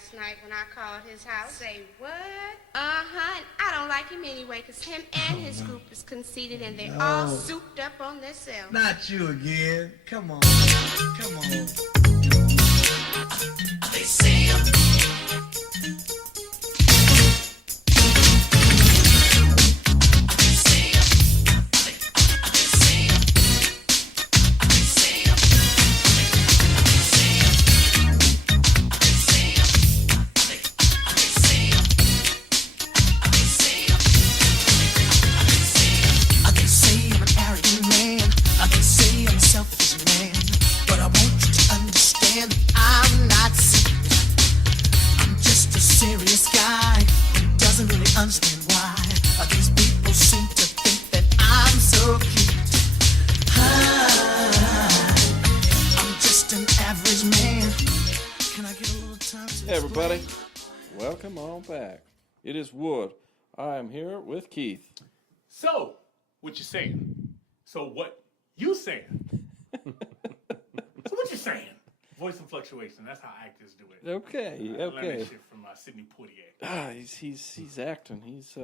last night when I called his house. Say what? Uh-huh, and I don't like him anyway, because him and his group is conceited, and they're all souped up on themselves. Not you again. Come on. Come on. They say everybody, welcome on back. It is Wood. I am here with Keith. So, what you saying? So what you saying? So what you saying? Voice and fluctuation. That's how actors do it. Okay, I learned okay. that shit from Sidney Poitier. He's acting. He's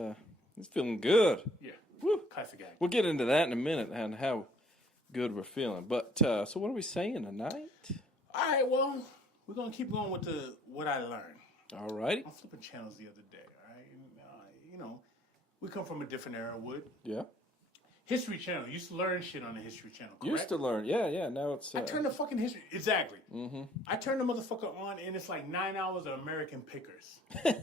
feeling good. Yeah. Woo. Classic actor. We'll get into that in a minute and how good we're feeling. But so what are we saying tonight? All right. Well, we're gonna keep going with what I learned. All righty. I'm flipping channels the other day. All right. You know, we come from a different era. Wood. Yeah. History Channel. You used to learn shit on the History Channel, correct? Used to learn. Yeah. Now it's. I turned the fucking history. Exactly. Mm-hmm. I turned the motherfucker on, and it's like 9 hours of American pickers. Them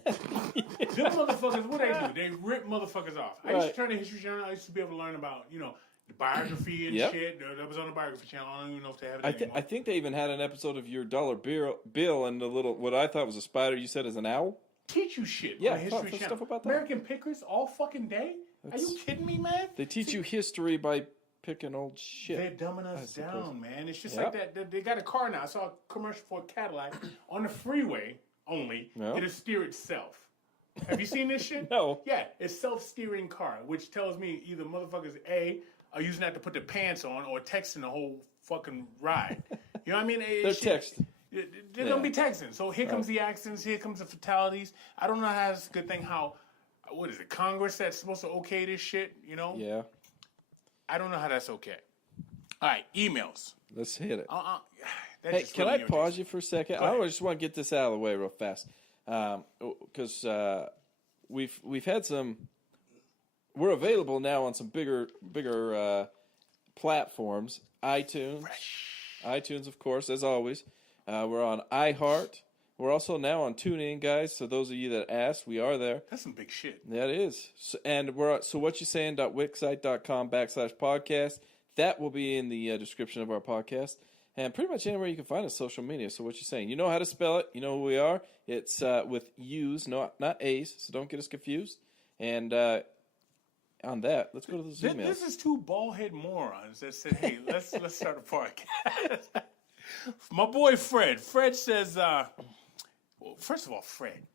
motherfuckers, what they do? They rip motherfuckers off. I used to turn the History Channel. I used to be able to learn about, the biography and shit. That was on the Biography Channel. I don't even know if they have it anymore. I think they even had an episode of your dollar bill and the little, what I thought was a spider you said is an owl. Teach you shit Yeah, on the History Channel. stuff about that. American pickers all fucking day? Are you kidding me, man? They teach you history by picking old shit. They're dumbing us down, man. It's just like that. They got a car now. I saw a commercial for a Cadillac on the freeway only. No. It'll steer itself. Have you seen this shit? No. Yeah, it's self-steering car, which tells me either motherfuckers A are using that to put their pants on or texting the whole fucking ride. You know what I mean? They're texting. They're gonna be texting. So here comes the accidents. Here comes the fatalities. I don't know how that's a good thing. How? What is it? Congress that's supposed to okay this shit? Yeah. I don't know how that's okay. All right, emails. Let's hit it. Hey, can I pause you for a second? I just want to get this out of the way real fast, because we've had some. We're available now on some bigger platforms. iTunes, of course, as always. We're on iHeart. We're also now on TuneIn, guys. So those of you that asked, we are there. That's some big shit. That is. So, and we're what you saying.wixsite.com/podcast. That will be in the description of our podcast. And pretty much anywhere you can find us, social media. So what you saying? You know how to spell it. You know who we are. It's with U's, not A's. So don't get us confused. And on that, let's go to those emails. This is two bald-head morons that said, hey, let's start a podcast. My boy Fred. Fred says, first of all, Fred,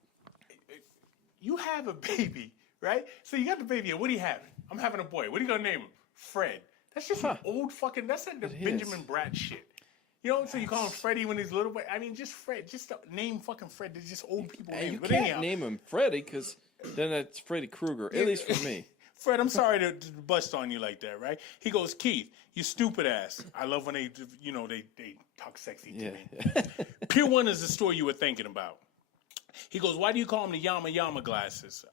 you have a baby, right? So you got the baby, and what are you having? I'm having a boy. What are you going to name him? Fred. That's just an old fucking, that's like the Benjamin Bratt shit. So you call him Freddie when he's little, but I mean, just Fred. Just name fucking Fred. They're just old people names. You but can't anyhow, name him Freddie, because then it's Freddy Krueger, at least for me. Fred, I'm sorry to bust on you like that, right? He goes, Keith, you stupid ass. I love when they talk sexy to me. Pier 1 is the store you were thinking about. He goes, why do you call them the Yama Yama glasses?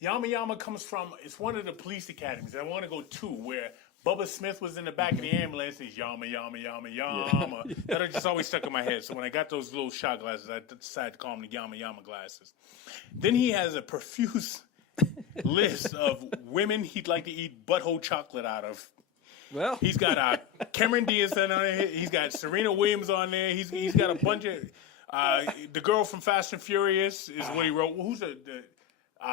Yama Yama comes from, it's one of the police academies. I want to go to where Bubba Smith was in the back of the ambulance. He's Yama Yama Yama Yama. Yeah. That just always stuck in my head. So when I got those little shot glasses, I decided to call them the Yama Yama glasses. Then he has a profuse list of women he'd like to eat butthole chocolate out of. Well, he's got Cameron Diaz on there. He's got Serena Williams on there. He's got a bunch of the girl from Fast and Furious is what he wrote. Well, who's the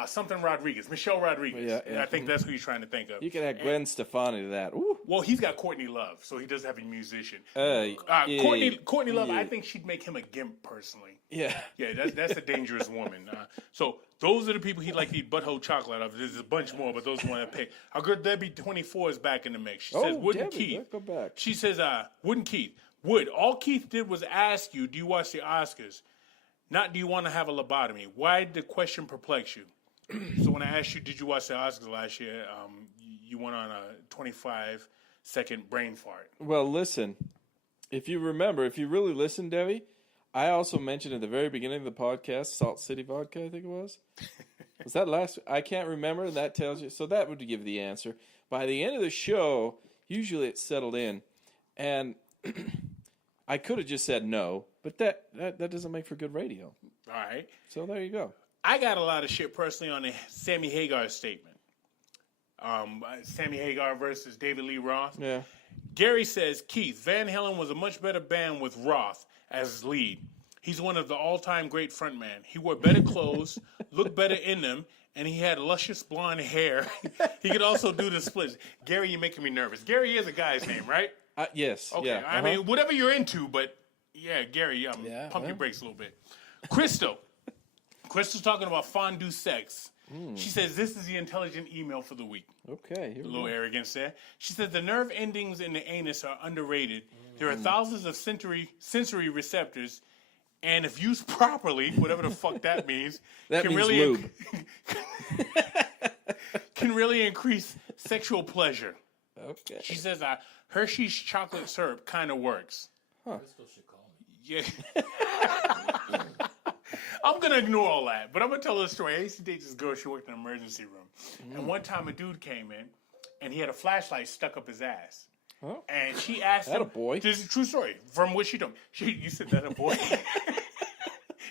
something Rodriguez, Michelle Rodriguez. Yeah. I think that's who you're trying to think of. You can add Gwen Stefani to that. Ooh. Well, he's got Courtney Love, so he does have a musician. Courtney Love, I think she'd make him a gimp personally. Yeah. Yeah, that's a dangerous woman. So those are the people he'd like to eat butthole chocolate of. There's a bunch more, but those are the ones I picked. Our girl Debbie 24 is back in the mix. She says, Wouldn't Keith. Go back. She says, Wouldn't Keith. Would. All Keith did was ask you, do you watch the Oscars? Not do you want to have a lobotomy? Why did the question perplex you? So when I asked you, did you watch the Oscars last year? You went on a 25-second brain fart. Well, listen, if you remember, if you really listen, Debbie, I also mentioned at the very beginning of the podcast, Salt City Vodka, I think it was. Was that last? I can't remember. That tells you. So that would give the answer. By the end of the show, usually it's settled in. And I could have just said no, but that doesn't make for good radio. All right. So there you go. I got a lot of shit personally on the Sammy Hagar statement. Sammy Hagar versus David Lee Roth. Yeah. Gary says, Keith, Van Halen was a much better band with Roth as lead. He's one of the all-time great frontmen. He wore better clothes, looked better in them, and he had luscious blonde hair. He could also do the splits. Gary, you're making me nervous. Gary is a guy's name, right? Yes. Okay. Yeah. I mean, whatever you're into, but yeah, Gary, pump your brakes a little bit. Crystal's talking about fondue sex. She says, this is the intelligent email for the week. Okay. Here A little arrogance there. She says, the nerve endings in the anus are underrated. There are thousands of sensory receptors, and if used properly, whatever the fuck that means, that can means really lube. can really increase sexual pleasure. Okay. She says, Hershey's chocolate syrup kind of works. Crystal should call me. Yeah. I'm going to ignore all that, but I'm going to tell this story. I used to date this girl. She worked in an emergency room. And one time a dude came in, and he had a flashlight stuck up his ass. Oh. And she asked him. That a boy? This is a true story from what she told me. You said that a boy?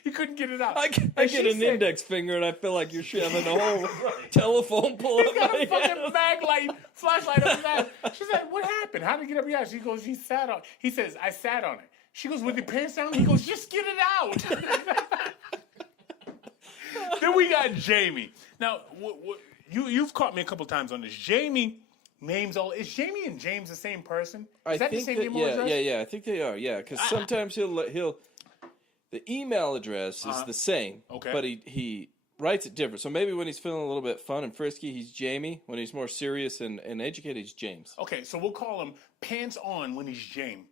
He couldn't get it out. I get an index finger, and I feel like you're shoving a whole telephone pole He's up got my a fucking ass. mag flashlight up his ass. She said, what happened? How did it get up your ass? She goes, he sat on. He says, I sat on it. She goes, with your pants down? He goes, just get it out. Then we got Jamie. Now, you've caught me a couple times on this. Jamie names all. Is Jamie and James the same person? Is that the same email address? Yeah. I think they are. Yeah, because sometimes he'll. The email address is the same. Okay. But he writes it different. So maybe when he's feeling a little bit fun and frisky, he's Jamie. When he's more serious and educated, he's James. Okay, so we'll call him pants on when he's James.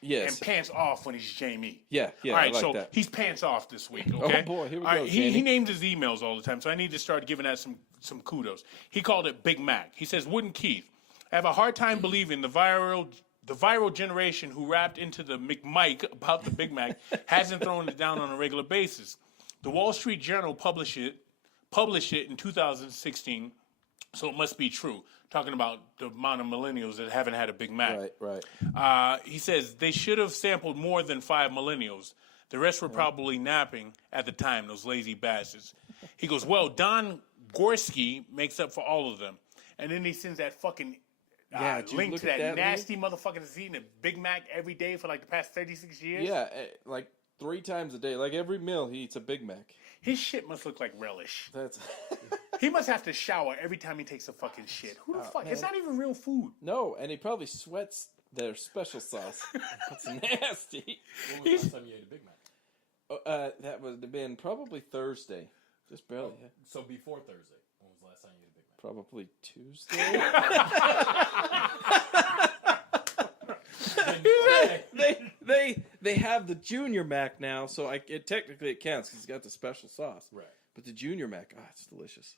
Yes. And pants off when he's Jamie. Yeah. All right, I like so that. he's pants off this week, okay? Oh, boy, here we all go, right, Jamie. he names his emails all the time, so I need to start giving that some kudos. He called it Big Mac. He says, Wooden Keith, I have a hard time believing the viral generation who rapped into the McMike about the Big Mac hasn't thrown it down on a regular basis. The Wall Street Journal published it in 2016, so it must be true. Talking about the amount of millennials that haven't had a Big Mac. Right. He says they should have sampled more than 5 millennials. The rest were probably napping at the time, those lazy bastards. He goes, well, Don Gorski makes up for all of them. And then he sends that fucking link to that nasty motherfucker that's eating a Big Mac every day for like the past 36 years. Yeah, like 3 times a day. Like every meal, he eats a Big Mac. His shit must look like relish. That's He must have to shower every time he takes a fucking shit. Who the fuck? Man. It's not even real food. No, and he probably sweats their special sauce. That's nasty. When was the last time you ate a Big Mac? That would have been probably Thursday. Just barely. Oh, so before Thursday. When was the last time you ate a Big Mac? Probably Tuesday. They have the Junior Mac now, so technically it counts because it's got the special sauce. Right. But the Junior Mac, it's delicious.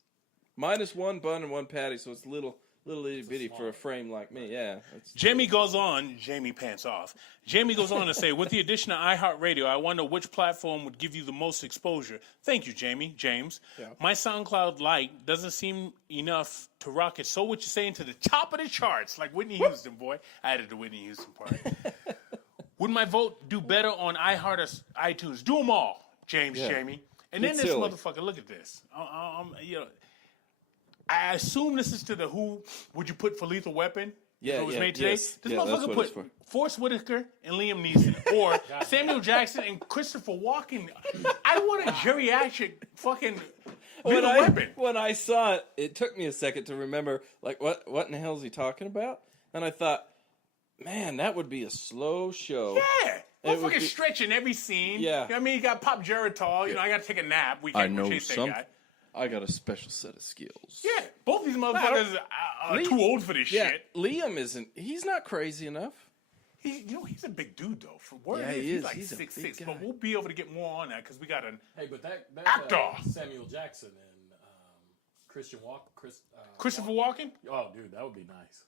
Minus 1 bun and 1 patty, so it's little itty bitty for a frame like me. Yeah. Jamie goes on, Jamie pants off. Jamie goes on to say, with the addition of iHeartRadio, I wonder which platform would give you the most exposure. Thank you, James. Yeah. My SoundCloud like doesn't seem enough to rocket. So what you saying to the top of the charts, like Whitney Houston, boy. I added the Whitney Houston part. Would my vote do better on iHeart or iTunes? Do them all, Jamie. And then this motherfucker, look at this. I assume this is to the Who would you put for Lethal Weapon? Yeah, if it was made today. yes. This Yeah, motherfucker put Forrest Whitaker and Liam Neeson, or Samuel Jackson and Christopher Walken. I want a geriatric fucking Lethal Weapon. When I saw it, it took me a second to remember, like, what in the hell is he talking about? And I thought, man, that would be a slow show. Yeah. Motherfucking stretching every scene. Yeah. You know what I mean? You got Pop Geritol. You know, I got to take a nap. We can't chase that guy. I got a special set of skills. Yeah, both these motherfuckers are too old for this shit. Liam isn't. He's not crazy enough. He's a big dude though. For word Yeah, is, he he's is. like He's a 6'6". big guy. But we'll be able to get more on that because we got an Hey, but that Actor. Samuel Jackson and Christopher Walken. Oh, dude, that would be nice.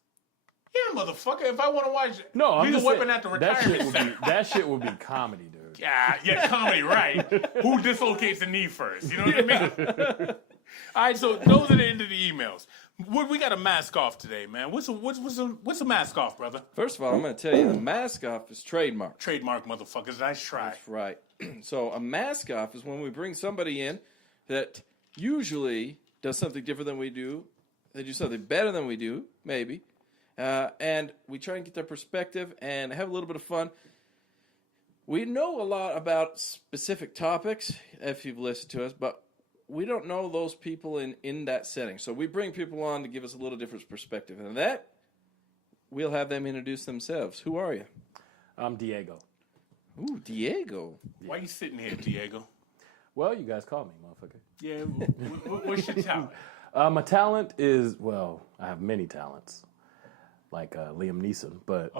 Yeah, motherfucker. If I want to watch, No, I'm Lethal just Weapon saying, at the that retirement. shit would be comedy, dude. Yeah, comedy, right? Who dislocates the knee first? You know what I mean? All right, so those are the end of the emails. We got a mask off today, man. What's a mask off, brother? First of all, I'm going to tell you the mask off is trademark. Trademark, motherfuckers. Nice try. That's right. So a mask off is when we bring somebody in that usually does something different than we do. They do something better than we do, maybe. And we try and get their perspective and have a little bit of fun. We know a lot about specific topics, if you've listened to us, but we don't know those people in that setting. So we bring people on to give us a little different perspective. And that, we'll have them introduce themselves. Who are you? I'm Diego. Ooh, Diego. Why you sitting here, Diego? Well, you guys call me, motherfucker. Yeah, what's your talent? My talent is, well, I have many talents, like Liam Neeson, but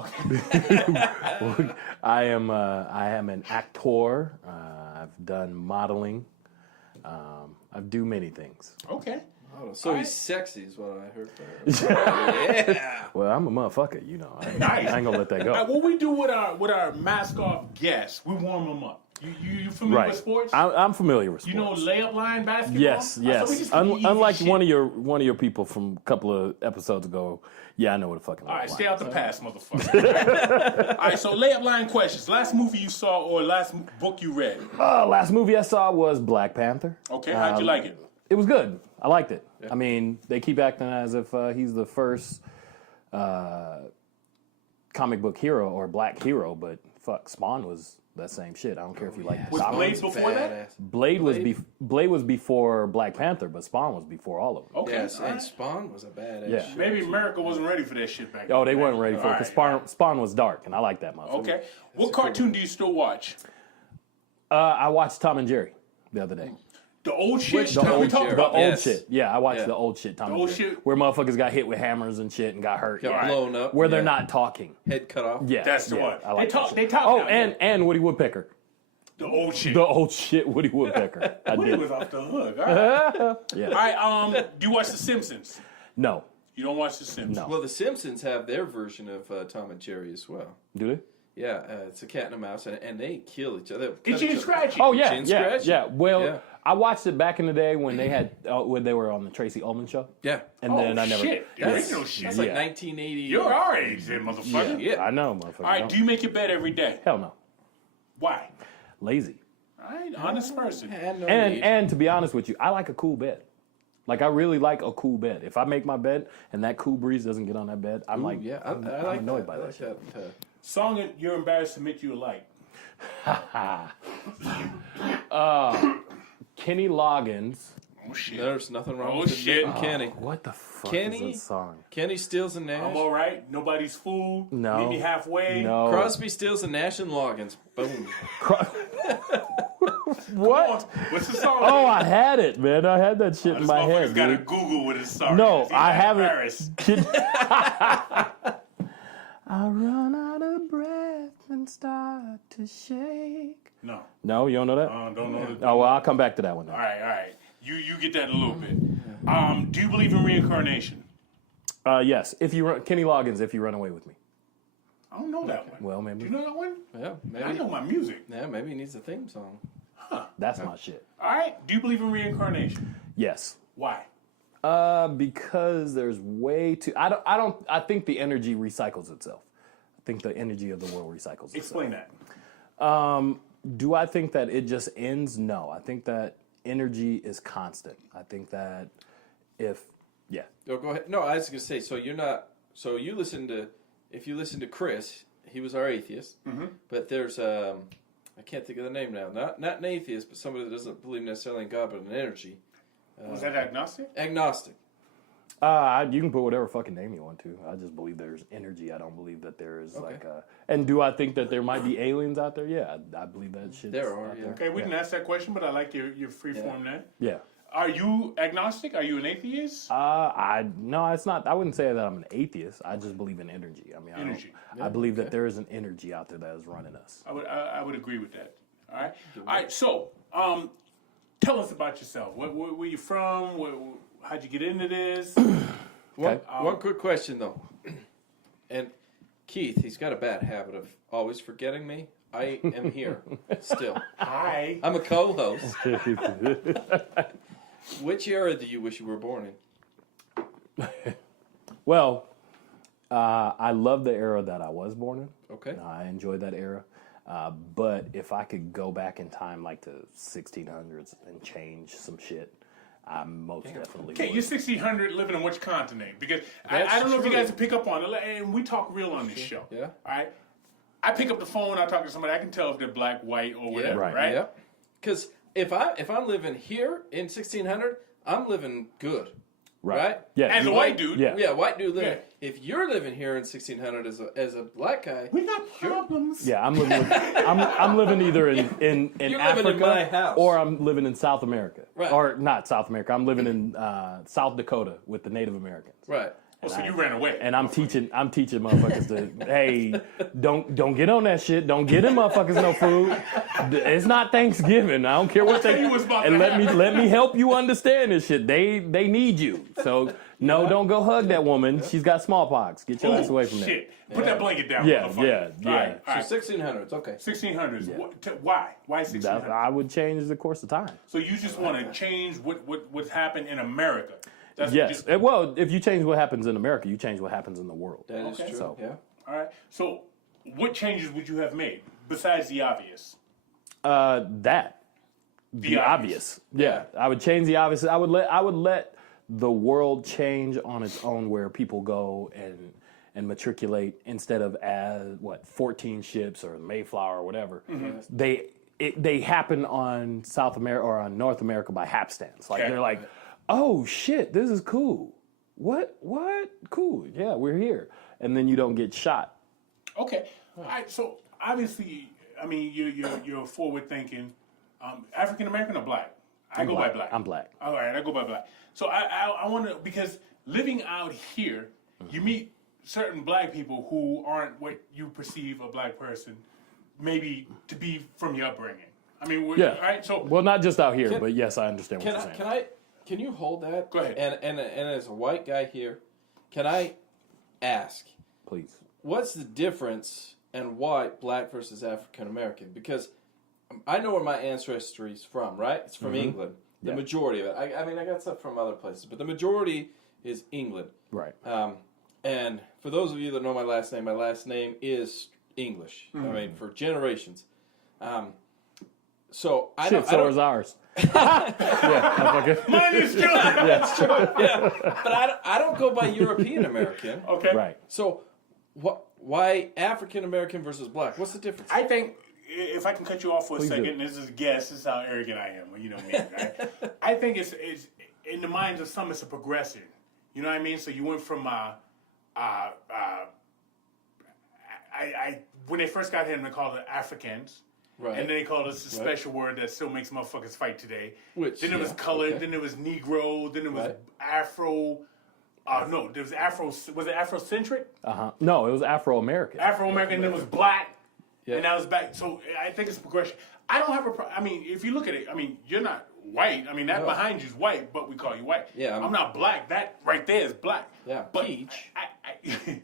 I am an actor. I've done modeling. I do many things. Okay. So he's sexy is what I heard. Yeah. Well, I'm a motherfucker, you know. I Nice. ain't gonna let that go. All right, what we do with our mask off guests, we warm them up. You familiar Right. with sports? I'm familiar with You sports. know layup line basketball? Yes, So we yes. just easy Unlike shit. one of your people from a couple of episodes ago, yeah, I know what a fucking. All right, layup stay line out the past, motherfucker. All right, so layup line questions. Last movie you saw or last book you read? Last movie I saw was Black Panther. Okay, how'd you like it? It was good. I liked it. I mean, they keep acting as if he's the first comic book hero or black hero, but fuck, Spawn was that same shit. I don't care if you like Was the Blade before that? Blade was before Black Panther, but Spawn was before all of them. Okay. Yes, all right. and Spawn was a badass Yeah. show. Maybe America wasn't ready for that shit back then. Oh, they weren't ready for it because All right. Spawn was dark, and I like that motherfucker. Okay. What cartoon do you still watch? I watched Tom and Jerry the other day. The old shit? The Can we old, talk the about old Yes. shit. Yeah, I watched Yeah. the old shit. Tom and old Jerry, shit? where motherfuckers got hit with hammers and shit and got hurt. Got Yeah. blown up. Where they're Yeah. not talking. Head cut off. Yeah, That's the yeah, one. I like that shit. They talk Oh, now, yeah. and Woody Woodpecker. The old shit. The old shit Woody Woodpecker. I Woody did. was off the hook. All right. Yeah. All right, do you watch The Simpsons? No. You don't watch The Simpsons? No. Well, the Simpsons have their version of Tom and Jerry as well. Do they? Yeah, it's a cat and a mouse, and they kill each other. Itchy and scratchy. Oh yeah, Chin yeah, scratch? yeah. Well, Yeah. I watched it back in the day when they had when they were on the Tracy Ullman show, Yeah. and Oh, then I never. shit. The original shit. That's like Yeah. 1980. You're our age then, motherfucker. Yeah. I know, motherfucker. All right, do you make your bed every day? Hell no. Why? Lazy. All right, honest person. And, no And need. and to be honest with you, I like a cool bed. Like I really like a cool bed. If I make my bed and that cool breeze doesn't get on that bed, I'm like, yeah, I I'm like annoyed that. by I that like shit. that. Song that you're embarrassed to admit you like. Kenny Loggins. Oh, shit. There's nothing wrong Oh, with shit. admitting Kenny. What the fuck Kenny? is that song? Kenny Stills and Nash. I'm all right. Nobody's fool. No. Meet me halfway. No. Crosby, Stills, and Nash and Loggins. Boom. What? What's the song? Oh, I had it, man. I had that shit in This my motherfucker's head, got to dude. Google what his song No, is. He's I not haven't. embarrassed. I run out of breath and start to shake. No. No, you don't know that? Don't know. Oh, well, I'll come back to that one then. All right. You get that in a little bit. Do you believe in reincarnation? Yes, if you run, Kenny Loggins, if you run away with me. I don't know that one. Well, Do maybe you know that one? Yeah, I maybe. know my music. Yeah, maybe he needs a theme song. that's my shit. All right. Do you believe in reincarnation? Yes. Why? Because there's way too. I think the energy recycles itself. I think the energy of the world recycles itself. Explain that. Do I think that it just ends? No. I think that energy is constant. I think that if Oh, go ahead. No, I was going to say, so you're not, so you listen to, if you listen to Chris, he was our atheist, but there's, I can't think of the name now, not an atheist, but somebody that doesn't believe necessarily in God, but in energy. Was that agnostic? Agnostic. you can put whatever fucking name you want to. I just believe there's energy. I don't believe that there is like a. And do I think that there might be aliens out there? Yeah, I believe that shit. There are, yeah. Okay, we didn't ask that question, but I like your free form there. Yeah. Are you agnostic? Are you an atheist? No, it's not. I wouldn't say that I'm an atheist. I just believe in energy. I mean, Energy. I believe that there is an energy out there that is running us. I would agree with that. All right. All right. So, tell us about yourself. Where you from? How'd you get into this? One quick question though, and Keith, he's got a bad habit of always forgetting me. I am here still. Hi. I'm a co-host. Which era do you wish you were born in? Well, I love the era that I was born in. Okay. I enjoyed that era. But if I could go back in time, like to 1600s, and change some shit, I most definitely Okay, would. you're 1600 living on which continent? Because That's I don't know if you true. guys pick up on it, and we talk real on this show. Yeah. All right. I pick up the phone, I talk to somebody, I can tell if they're black, white, or whatever, right? Yeah. Because if I'm living here in 1600, I'm living good. Right? Yeah. As a white dude. Yeah. Yeah, white dude living. Yeah. If you're living here in 1600 as a black guy, We got problems. Yeah, I'm living. I'm living either in You're Africa living in my house. or I'm living in South America, Right. or not South America. I'm living in South Dakota with the Native Americans. right? Oh, so you ran away. And I'm teaching motherfuckers to, hey, don't get on that shit. Don't get them motherfuckers no food. It's not Thanksgiving. I don't care what tell they. you what's about And to let me help you understand this shit. They need you. So no, don't go hug that woman. She's got smallpox. Get your ass away from there. Shit. Put that blanket down. Yeah, motherfucker. yeah. All right, all right. So 1600s, okay. 1600s. Why? Why 1600s? I would change the course of time. So you just want to change what's happened in America? That's Yes. Well, if you change what happens in America, you change what happens in the world. That is Okay. true. So- Yeah. All right. So what changes would you have made besides the obvious? The obvious. Yeah, I would change the obvious. I would let the world change on its own, where people go and matriculate instead of as 14 ships or Mayflower or whatever. They happen on South America or on North America by hapstance. Like Okay. they're like, oh shit, this is cool. What? Cool. Yeah, we're here. And then you don't get shot. Okay. All right. So obviously, I mean, you're forward thinking. African American or black? I go by black. I'm black. All right, I go by black. So I want to, because living out here, you meet certain black people who aren't what you perceive a black person maybe to be from your upbringing. I mean, Yeah. right? So Well, not just out here, but yes, I understand what you're saying. Can you hold that? Go ahead. And as a white guy here, can I ask, Please. what's the difference and why black versus African American? Because I know where my ancestry is from, right? It's from England. The majority of it. I mean, I got stuff from other places, but the majority is England. Right. And for those of you that know my last name is English. I mean, for generations. So I Shit, don't. is ours. Yeah, mine is true. Yeah, but I don't go by European American. Okay. right. So, why African American versus black? What's the difference? I think, if I can cut you off for a Please second, do. and this is a guess, this is how arrogant I am, you know me, right? I think it's in the minds of some, it's a progression. You know what I mean? So you went from when they first got here, they called it Africans. Right. And then they called us a special word that still makes motherfuckers fight today. Which, then it was colored, okay. then it was Negro, then it was Right. Afro. No, there was Afro. Was it Afrocentric? No, it was Afro-American. Afro-American, then it was black. Yeah. And now it's back. So I think it's progression. I don't have a problem. I mean, if you look at it, I mean, you're not white. I mean, that behind you is white, but we call you white. Yeah, I'm not black. That right there is black. Yeah, But peach.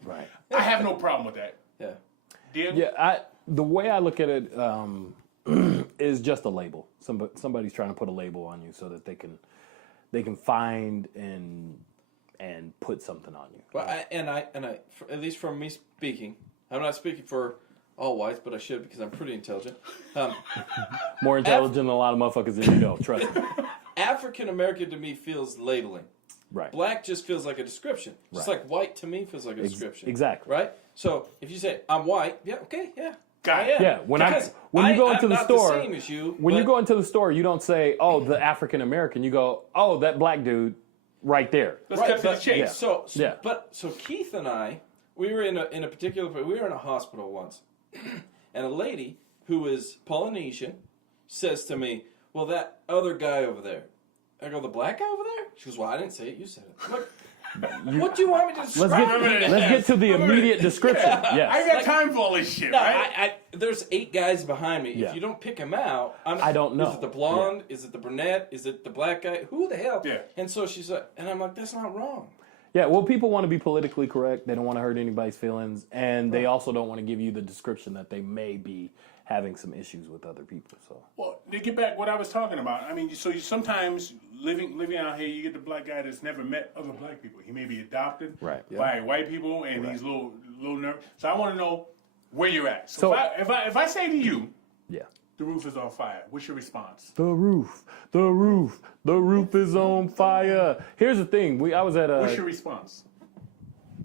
Right. I have no problem with that. Yeah. Diego? Yeah, the way I look at it is just a label. Somebody's trying to put a label on you so that they can find and put something on you. Well, at least from me speaking, I'm not speaking for all whites, but I should because I'm pretty intelligent. More intelligent than a lot of motherfuckers that you know. Trust me. African American to me feels labeling. Right. Black just feels like a description. Just Right. like white to me feels like a description. Exactly. Right? So if you say I'm white, yeah, okay, yeah. Got I it. am. Yeah, when you go into I'm the not store, the same as you, when you but- go into the store, you don't say, "Oh, the African American." You go, "Oh, that black dude, right there." Let's cut to the chase. Yeah. So Keith and I, we were in a particular, we were in a hospital once, and a lady who is Polynesian says to me, "Well, that other guy over there, I go, the black guy over there? She goes, well, I didn't say it. You said it. I'm like, what do you want me to describe? Let's get to the immediate description. Yes. I ain't got time for all this shit, No, right? there's 8 guys behind me. Yeah. If you don't pick them out, I don't know. Is it the blonde? Yeah. Is it the brunette? Is it the black guy? Who the hell? Yeah. And so she's like, and I'm like, that's not wrong. Yeah, well, people want to be politically correct. They don't want to hurt anybody's feelings. And they also don't want to give you the description that they may be having some issues with other people. So, Well, to get back what I was talking about, I mean, so you sometimes living out here, you get the black guy that's never met other black people. He may be adopted by white people, and he's a little nervous. So I want to know where you're at. So if I say to you, the roof is on fire, what's your response? The roof is on fire. Here's the thing. I was at a. What's your response?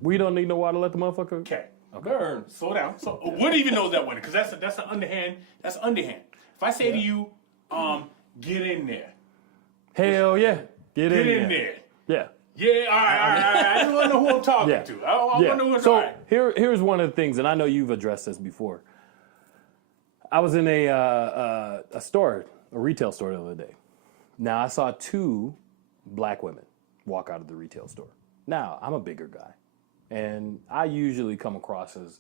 We don't need no water. Let the motherfucker. Okay. Burn. Slow down. So what even knows that one? Because that's an underhand. That's underhand. If I say to you, get in there. Hell yeah. Get in there. Yeah. Yeah, all right. I just want to know who I'm talking to. I want to know who I'm talking to. So here's one of the things, and I know you've addressed this before. I was in a store, a retail store the other day. Now, I saw 2 black women walk out of the retail store. Now, I'm a bigger guy, and I usually come across as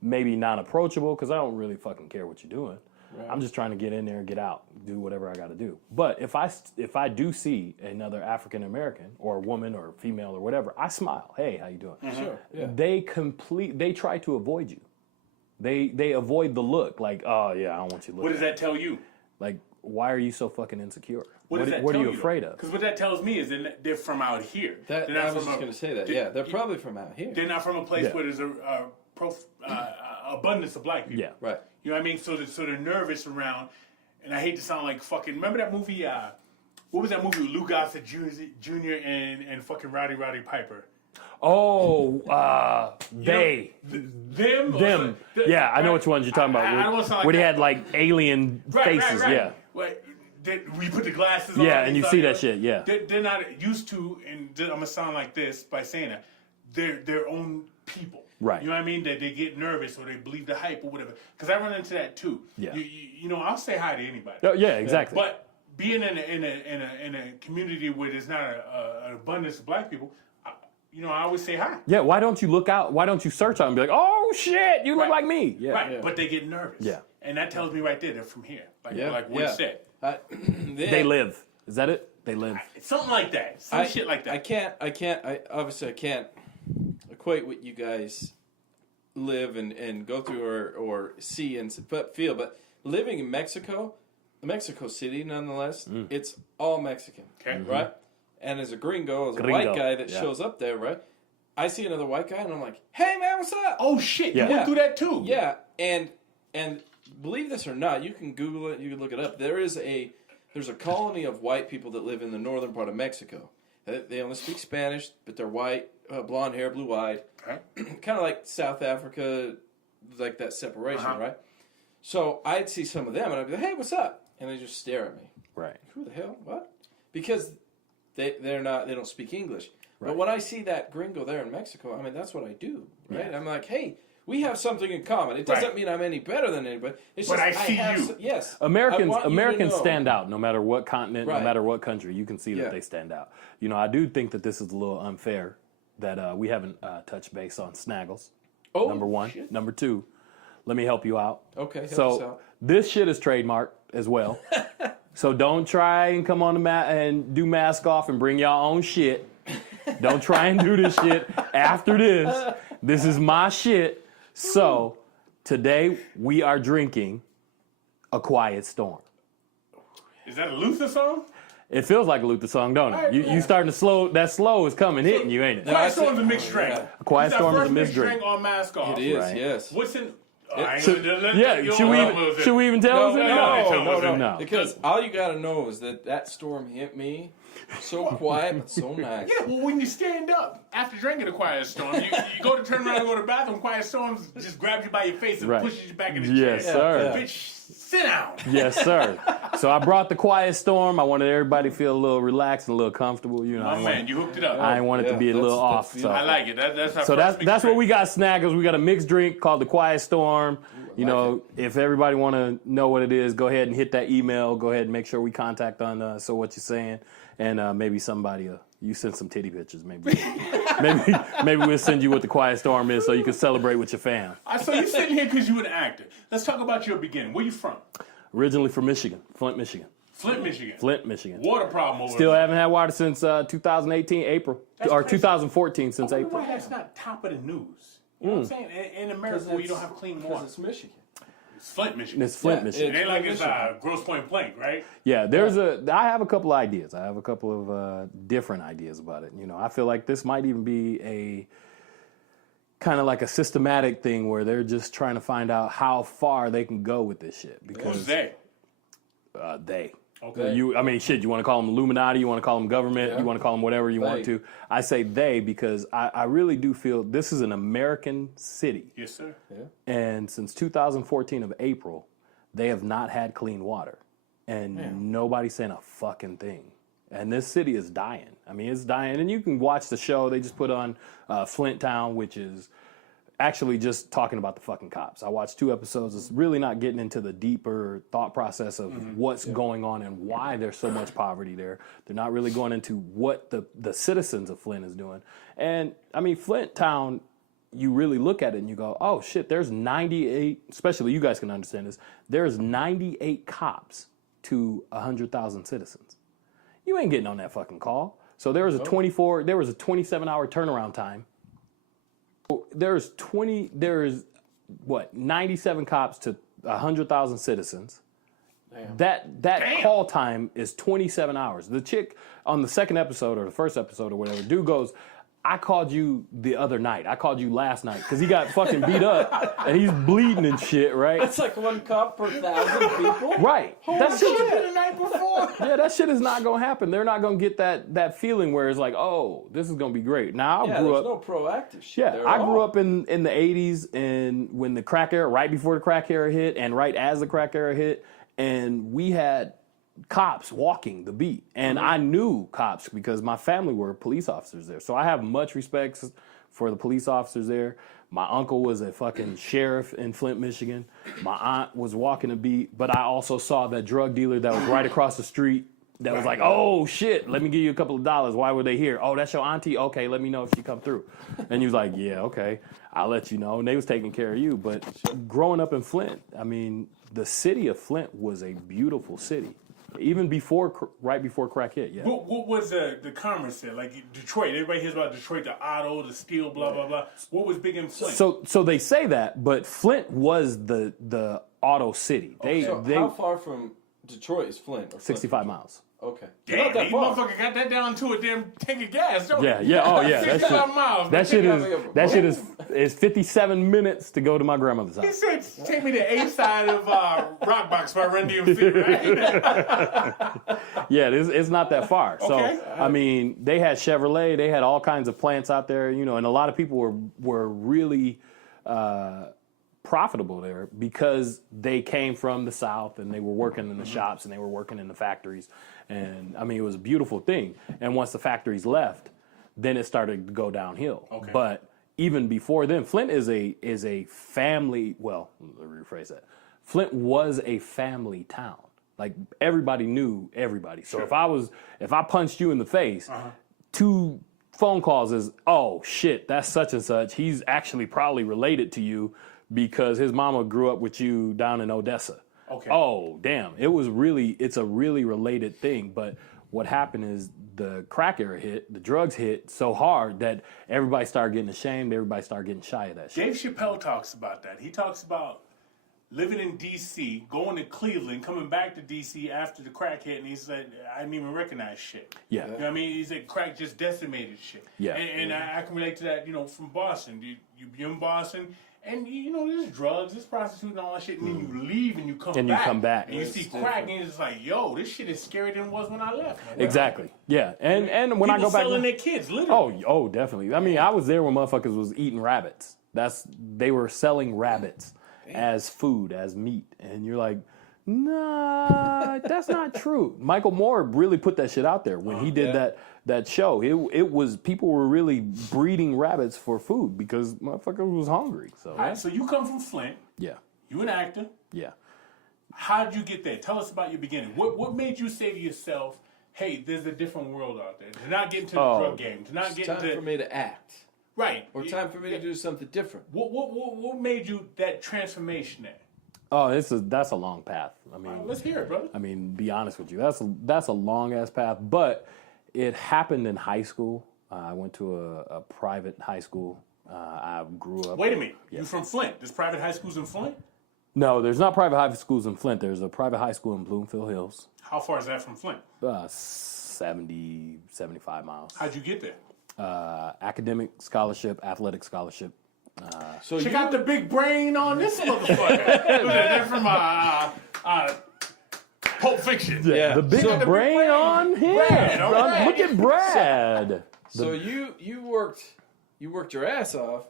maybe non-approachable because I don't really fucking care what you're doing. Right. I'm just trying to get in there and get out, do whatever I got to do. But if I do see another African American or woman or female or whatever, I smile. Hey, how you doing? Mm-hmm. Sure. Yeah. They try to avoid you. They avoid the look, like, oh yeah, I don't want you to look. What does that tell you? Like, why are you so fucking insecure? What are you afraid of? Because what that tells me is that they're from out here. I was just going to say that. They're probably from out here. They're not from a place where there's a abundance of black people. Yeah, right. You know what I mean? So they're nervous around, and I hate to sound like fucking. Remember that movie? What was that movie with Lou Gossett Jr. and fucking Roddy Piper? Oh, them. Yeah, I know which ones you're talking about. I don't want to sound like where they that. had like alien faces. Right. Yeah. We put the glasses on. Yeah, and you see that shit. Yeah. They're not used to, and I'm gonna sound like this by saying that they're their own people. Right. You know what I mean? That they get nervous or they believe the hype or whatever. Because I run into that too. Yeah. You know, I'll say hi to anybody. Oh, yeah, exactly. But being in a community where there's not an abundance of black people, I always say hi. Yeah. Why don't you look out? Why don't you search out and be like, oh shit, you look like me? Yeah. Right. Yeah. But they get nervous. Yeah. And that tells me right there they're from here. Like what it said. They live. Is that it? They live. Something like that. Shit like that. I can't equate what you guys live and go through or see and feel, but living in Mexico City, nonetheless, it's all Mexican, right? And as a gringo, white guy that shows up there, right? I see another white guy and I'm like, "Hey man, what's up?" Oh shit, you went through that too. Yeah, and believe this or not, you can Google it, you can look it up. There's a colony of white people that live in the northern part of Mexico. They only speak Spanish, but they're white, blonde hair, blue-eyed. Okay. Kind of like South Africa, like that separation, right? So I'd see some of them, and I'd be like, "Hey, what's up?" And they just stare at me. Right. Who the hell? What? Because they don't speak English. Right. But when I see that gringo there in Mexico, I mean, that's what I do, right? Yeah. I'm like, hey, we have something in common. It doesn't mean I'm any better than anybody. It's just I see you. Yes. Americans stand out no matter what continent, right. no matter what country. You can see that they stand out. I do think that this is a little unfair that we haven't touched base on Snaggles. Oh, number one. Shit. Number two, let me help you out. Okay, help us out. This shit is trademarked as well. So don't try and come on the mat and do mask off and bring your own shit. Don't try and do this shit after this. This is my shit. So today we are drinking A Quiet Storm. Is that a Luther song? It feels like a Luther song, don't it? You starting to slow. That slow is coming, hitting you, ain't it? Quiet Storm's a mixed drink. A Quiet Storm is a mixed drink. On mask off. It is, right. Yes. What's in? Should we even tell us? No. Because all you got to know is that storm hit me so quiet but so nice. Yeah, well, when you stand up after drinking a Quiet Storm, you go to turn around and go to the bathroom. Quiet Storm just grabs you by your face and pushes you back in the chair. Yes, sir. Bitch, sit down. Yes, sir. So I brought the Quiet Storm. I wanted everybody to feel a little relaxed and a little comfortable. You hooked it up. I didn't want it to be a little off. So I like it. That's what we got, Snaggles. We got a mixed drink called the Quiet Storm. You know, if everybody want to know what it is, go ahead and hit that email. Go ahead and make sure we contact on So What You're Saying. And maybe somebody, you send some titty pictures. Maybe we'll send you what the Quiet Storm is so you can celebrate with your fam. So you're sitting here because you're an actor. Let's talk about your beginning. Where you from? Originally from Michigan, Flint, Michigan. Flint, Michigan. Flint, Michigan. Water problem over Still there. haven't had water since 2018, April. Or crazy. 2014 since I wonder April. why that's not top of the news. You know what I'm saying? In America, where you don't have clean water. It's Michigan. It's Flint, Michigan. It's Flint, Yeah, Michigan. It ain't like it's Grosse Pointe Plank, right? Yeah, I have a couple of ideas. I have a couple of different ideas about it. You know, I feel like this might even be a kind of like a systematic thing where they're just trying to find out how far they can go with this shit. Because Who's they? They. Okay. You want to call them Illuminati, you want to call them government, Yeah. you want to call them whatever you want They. to. I say they because I really do feel this is an American city. Yes, sir. And since 2014 of April, they have not had clean water. And nobody's saying a fucking thing. And this city is dying. I mean, it's dying. And you can watch the show. They just put on Flint Town, which is actually just talking about the fucking cops. I watched 2 episodes. It's really not getting into the deeper thought process of what's going on and why there's so much poverty there. They're not really going into what the citizens of Flint is doing. And, I mean, Flint Town, you really look at it and you go, oh, shit, there's 98, especially you guys can understand this, there's 98 cops to 100,000 citizens. You ain't getting on that fucking call. So there was a 27-hour turnaround time. There's 97 cops to 100,000 citizens. Damn. That call time is 27 hours. The chick on the second episode or the first episode or whatever, dude goes, I called you the other night. I called you last night because he got fucking beat up and he's bleeding and shit, right? That's like 1 cop per 1,000 people. Right. That shit The night before. Yeah, that shit is not gonna happen. They're not gonna get that feeling where it's like, oh, this is gonna be great. Now I grew there's up. no proactive shit. Yeah, there I at grew all. up in the 80s and when the crack era, right before the crack era hit and right as the crack era hit, and we had cops walking the beat. And I knew cops because my family were police officers there. So I have much respect for the police officers there. My uncle was a fucking sheriff in Flint, Michigan. My aunt was walking the beat, but I also saw that drug dealer that was right across the street that was like, oh shit, let me give you a couple of dollars. Why were they here? Oh, that's your auntie? Okay, let me know if she come through. And he was like, yeah, okay, I'll let you know. And they was taking care of you. But growing up in Flint, I mean, the city of Flint was a beautiful city. Even right before crack hit, yeah. What was the commerce there? Like Detroit, everybody hears about Detroit, the auto, the steel, blah, blah, blah. What was big in Flint? So they say that, but Flint was the auto city. So They how far from Detroit is Flint? Or 65 miles. Okay. Damn, Not that these far. motherfucker got that down to a damn tank of gas, don't Yeah, they? yeah, oh yeah. 65 miles. That shit is 57 minutes to go to my grandmother's He house. said, take me to A side of Rock Box by Run DMC, right? Yeah, it's not that far. Okay. So I mean, they had Chevrolet, they had all kinds of plants out there, you know, and a lot of people were really profitable there because they came from the South and they were working in the shops and they were working in the factories. And I mean, it was a beautiful thing. And once the factories left, then it started to go downhill. Okay. But even before then, Flint is a family, well, let me rephrase that. Flint was a family town. Like everybody knew everybody. So if I punched you in the face, 2 phone calls is, oh shit, that's such and such. He's actually probably related to you because his mama grew up with you down in Odessa. Okay. Oh, damn. It's a really related thing. But what happened is the crack era hit, the drugs hit so hard that everybody started getting ashamed, everybody started getting shy of that shit. Dave Chappelle talks about that. He talks about living in D.C., going to Cleveland, coming back to D.C. after the crack hit, and he said, I didn't even recognize shit. Yeah. You know what I mean? He said crack just decimated shit. Yeah. And I can relate to that, you know, from Boston. You're in Boston, and, you know, there's drugs, there's prostitution, and all that shit, and then you leave and you come And back. you come back. And you see crack, and it's like, yo, this shit is scarier than it was when I left. Exactly. Yeah. And when People I go back... selling their kids, literally. Oh, definitely. I mean, I was there when motherfuckers was eating rabbits. They were selling rabbits as food, as meat. And you're like, nah, that's not true. Michael Moore really put that shit out there when he did that show. It was, people were really breeding rabbits for food because motherfuckers was hungry. So All right, so you come from Flint. yeah. You an actor. Yeah. How did you get there? Tell us about your beginning. What made you say to yourself, hey, there's a different world out there. To not get into the drug game. To not It's get time into... for me to act. Right. Or time for me to do something different. What made you that transformation there? Oh, that's a long path. I mean, Let's hear it, brother. I mean, be honest with you, that's a long ass path. But it happened in high school. I went to a private high school. I grew up. Wait a minute. You from Flint? There's private high schools in Flint? No, there's not private high schools in Flint. There's a private high school in Bloomfield Hills. How far is that from Flint? 70, 75 miles. How'd you get there? Academic scholarship, athletic scholarship. So Check you out the big brain on this motherfucker. They're from Pulp Fiction. Yeah. The big So- brain on him. Brad, all right. Look at Brad. So you worked your ass off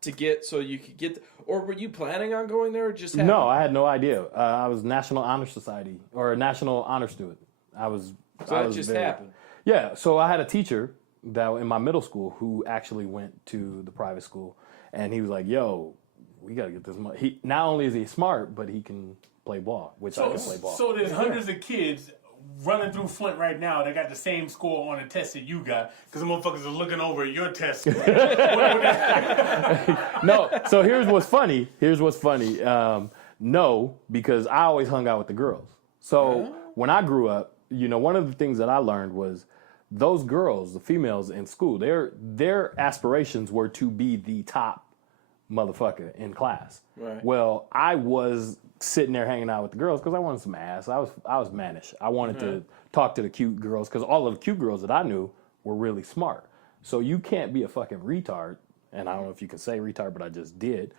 to get so you could get, or were you planning on going there or just happened? No, I had no idea. I was National Honor Society or a National Honor Student. So that just happened. Yeah. So I had a teacher that in my middle school who actually went to the private school, and he was like, "Yo, we gotta get this money." He not only is he smart, but he can play ball, which I can play ball. So there's hundreds of kids running through Flint right now that got the same score on a test that you got because the motherfuckers are looking over at your test. No, so here's what's funny. No, because I always hung out with the girls. So when I grew up, one of the things that I learned was those girls, the females in school, their aspirations were to be the top motherfucker in class. Right. Well, I was sitting there hanging out with the girls because I wanted some ass. I was mannish. I wanted to talk to the cute girls because all of the cute girls that I knew were really smart. So you can't be a fucking retard, and I don't know if you can say retard, but I just did,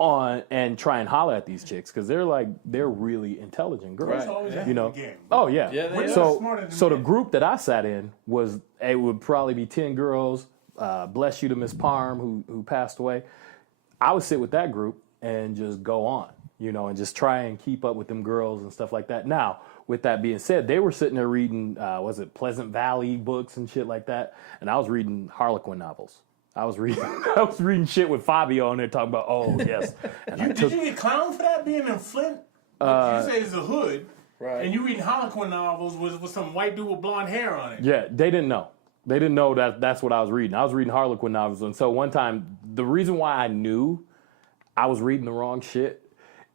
and try and holler at these chicks because they're really intelligent girls. Girls always ahead of the game. Oh yeah. Yeah, they are smarter than So the men. group that I sat in it would probably be 10 girls. Bless you to Miss Parm who passed away. I would sit with that group and just go on, and just try and keep up with them girls and stuff like that. Now, with that being said, they were sitting there reading, Pleasant Valley books and shit like that, and I was reading Harlequin novels. I was reading shit with Fabio on there talking about, oh yes. And Did you get clowned for that being in Flint? You say it's a hood, Right. and you reading Harlequin novels with some white dude with blonde hair on it. Yeah, they didn't know. They didn't know that that's what I was reading. I was reading Harlequin novels, and so one time, the reason why I knew I was reading the wrong shit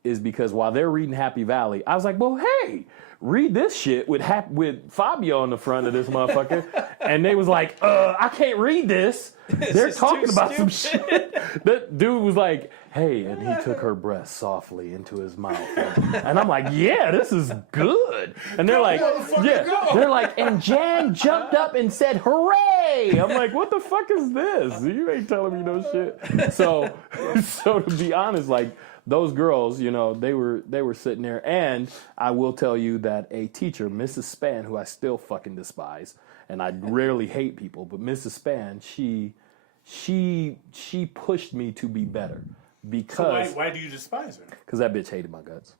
is because while they're reading Happy Valley, I was like, well, hey, read this shit with Fabio on the front of this motherfucker. And they was like, I can't read this. They're is talking too about some stupid. shit. That dude was like, hey, and he took her breast softly into his mouth. And I'm like, yeah, this is good. And they're like, motherfucker, go. they're like, and Jan jumped up and said, hooray. I'm like, what the fuck is this? You ain't telling me no shit. So to be honest, like, those girls, they were sitting there, and I will tell you that a teacher, Mrs. Span, who I still fucking despise, and I rarely hate people, but Mrs. Span, she pushed me to be better because Why do you despise her? because that bitch hated my guts.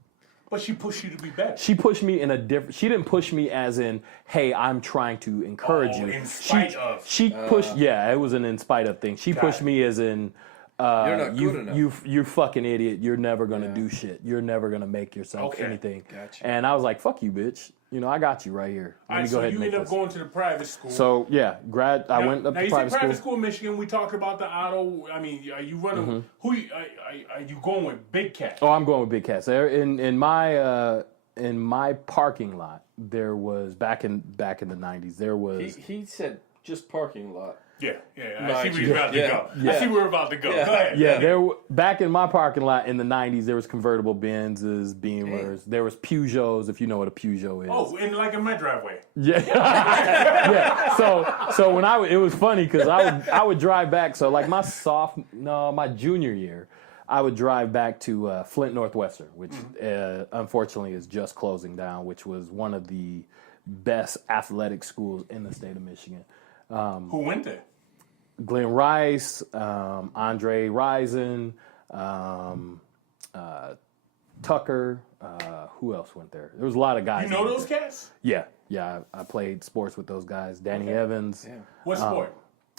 But she pushed you to be better. She pushed me in a different. She didn't push me as in, "Hey, I'm trying to encourage you." In spite of. She pushed. Yeah, it was an in spite of thing. She pushed me as in. You're not good enough. You fucking idiot. You're never gonna do shit. You're never gonna make yourself anything. Gotcha. And I was like, fuck you, bitch. I got you right here. Let All me right, go so ahead you and make ended up this. going to the private school. So yeah, I went up now to you private said private school. school in Michigan. We talked about the auto. I mean, are you running? Who are you going with? Big Cat. Oh, I'm going with Big Cats. There in my parking lot, there was back in the 90s. There was He said just parking lot. Yeah. I see Mind where you. you're about to Yeah. go. I see where we're about to go. Yeah. Go ahead. Yeah, back in my parking lot in the 90s, there was convertible Benzes, Beamers. There was Peugeots, if you know what a Peugeot is. Oh, and like in my driveway. Yeah. Yeah. So when it was funny because I would drive back. So like my junior year, I would drive back to Flint Northwestern, which unfortunately is just closing down, which was one of the best athletic schools in the state of Michigan. Who went there? Glenn Rice, Andre Rison, Tucker. Who else went there? There was a lot of guys. You know who went those there. cats? Yeah. I played sports with those guys. Danny Evans. What sport?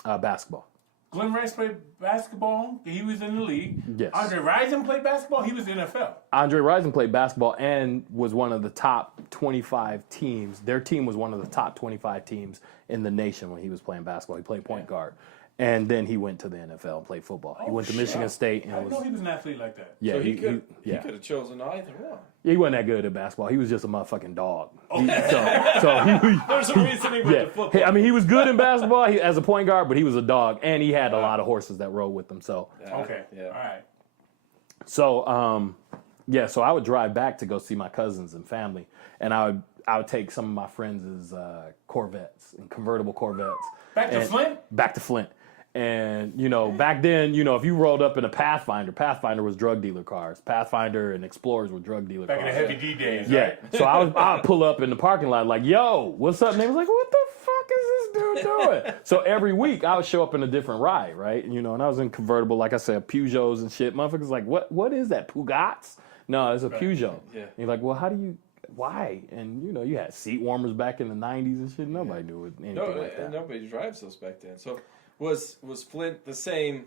Basketball. Glenn Rice played basketball. He was in the league. Yes. Andre Rison played basketball. He was in the NFL. Andre Rison played basketball and was one of the top 25 teams. Their team was one of the top 25 teams in the nation when he was playing basketball. He played point guard. And then he went to the NFL and played football. He went to Michigan State. And I didn't know he was an athlete like that. Yeah, So he could have chosen either one. He wasn't that good at basketball. He was just a motherfucking dog. So he There's a reason he went to football. Hey, I mean, he was good in basketball as a point guard, but he was a dog, and he had a lot of horses that rode with him. So, Okay. Yeah. All right. so so I would drive back to go see my cousins and family, and I would take some of my friends' Corvettes and convertible Corvettes. Back to Flint? Back to Flint. And, back then, if you rolled up in a Pathfinder was drug dealer cars. Pathfinder and Explorers were drug dealer Back cars. in the heavy D days, Yeah. right? So I would pull up in the parking lot like, yo, what's up? And they was like, what the fuck is this dude doing? So every week I would show up in a different ride, right? And I was in convertible, like I said, Peugeots and shit. Motherfuckers like, what is that? Pugats? No, it's a Peugeot. Yeah. And you're like, well, why? And you had seat warmers back in the 90s and shit. Nobody knew anything like that. Nobody drives those back then. So was Flint the same?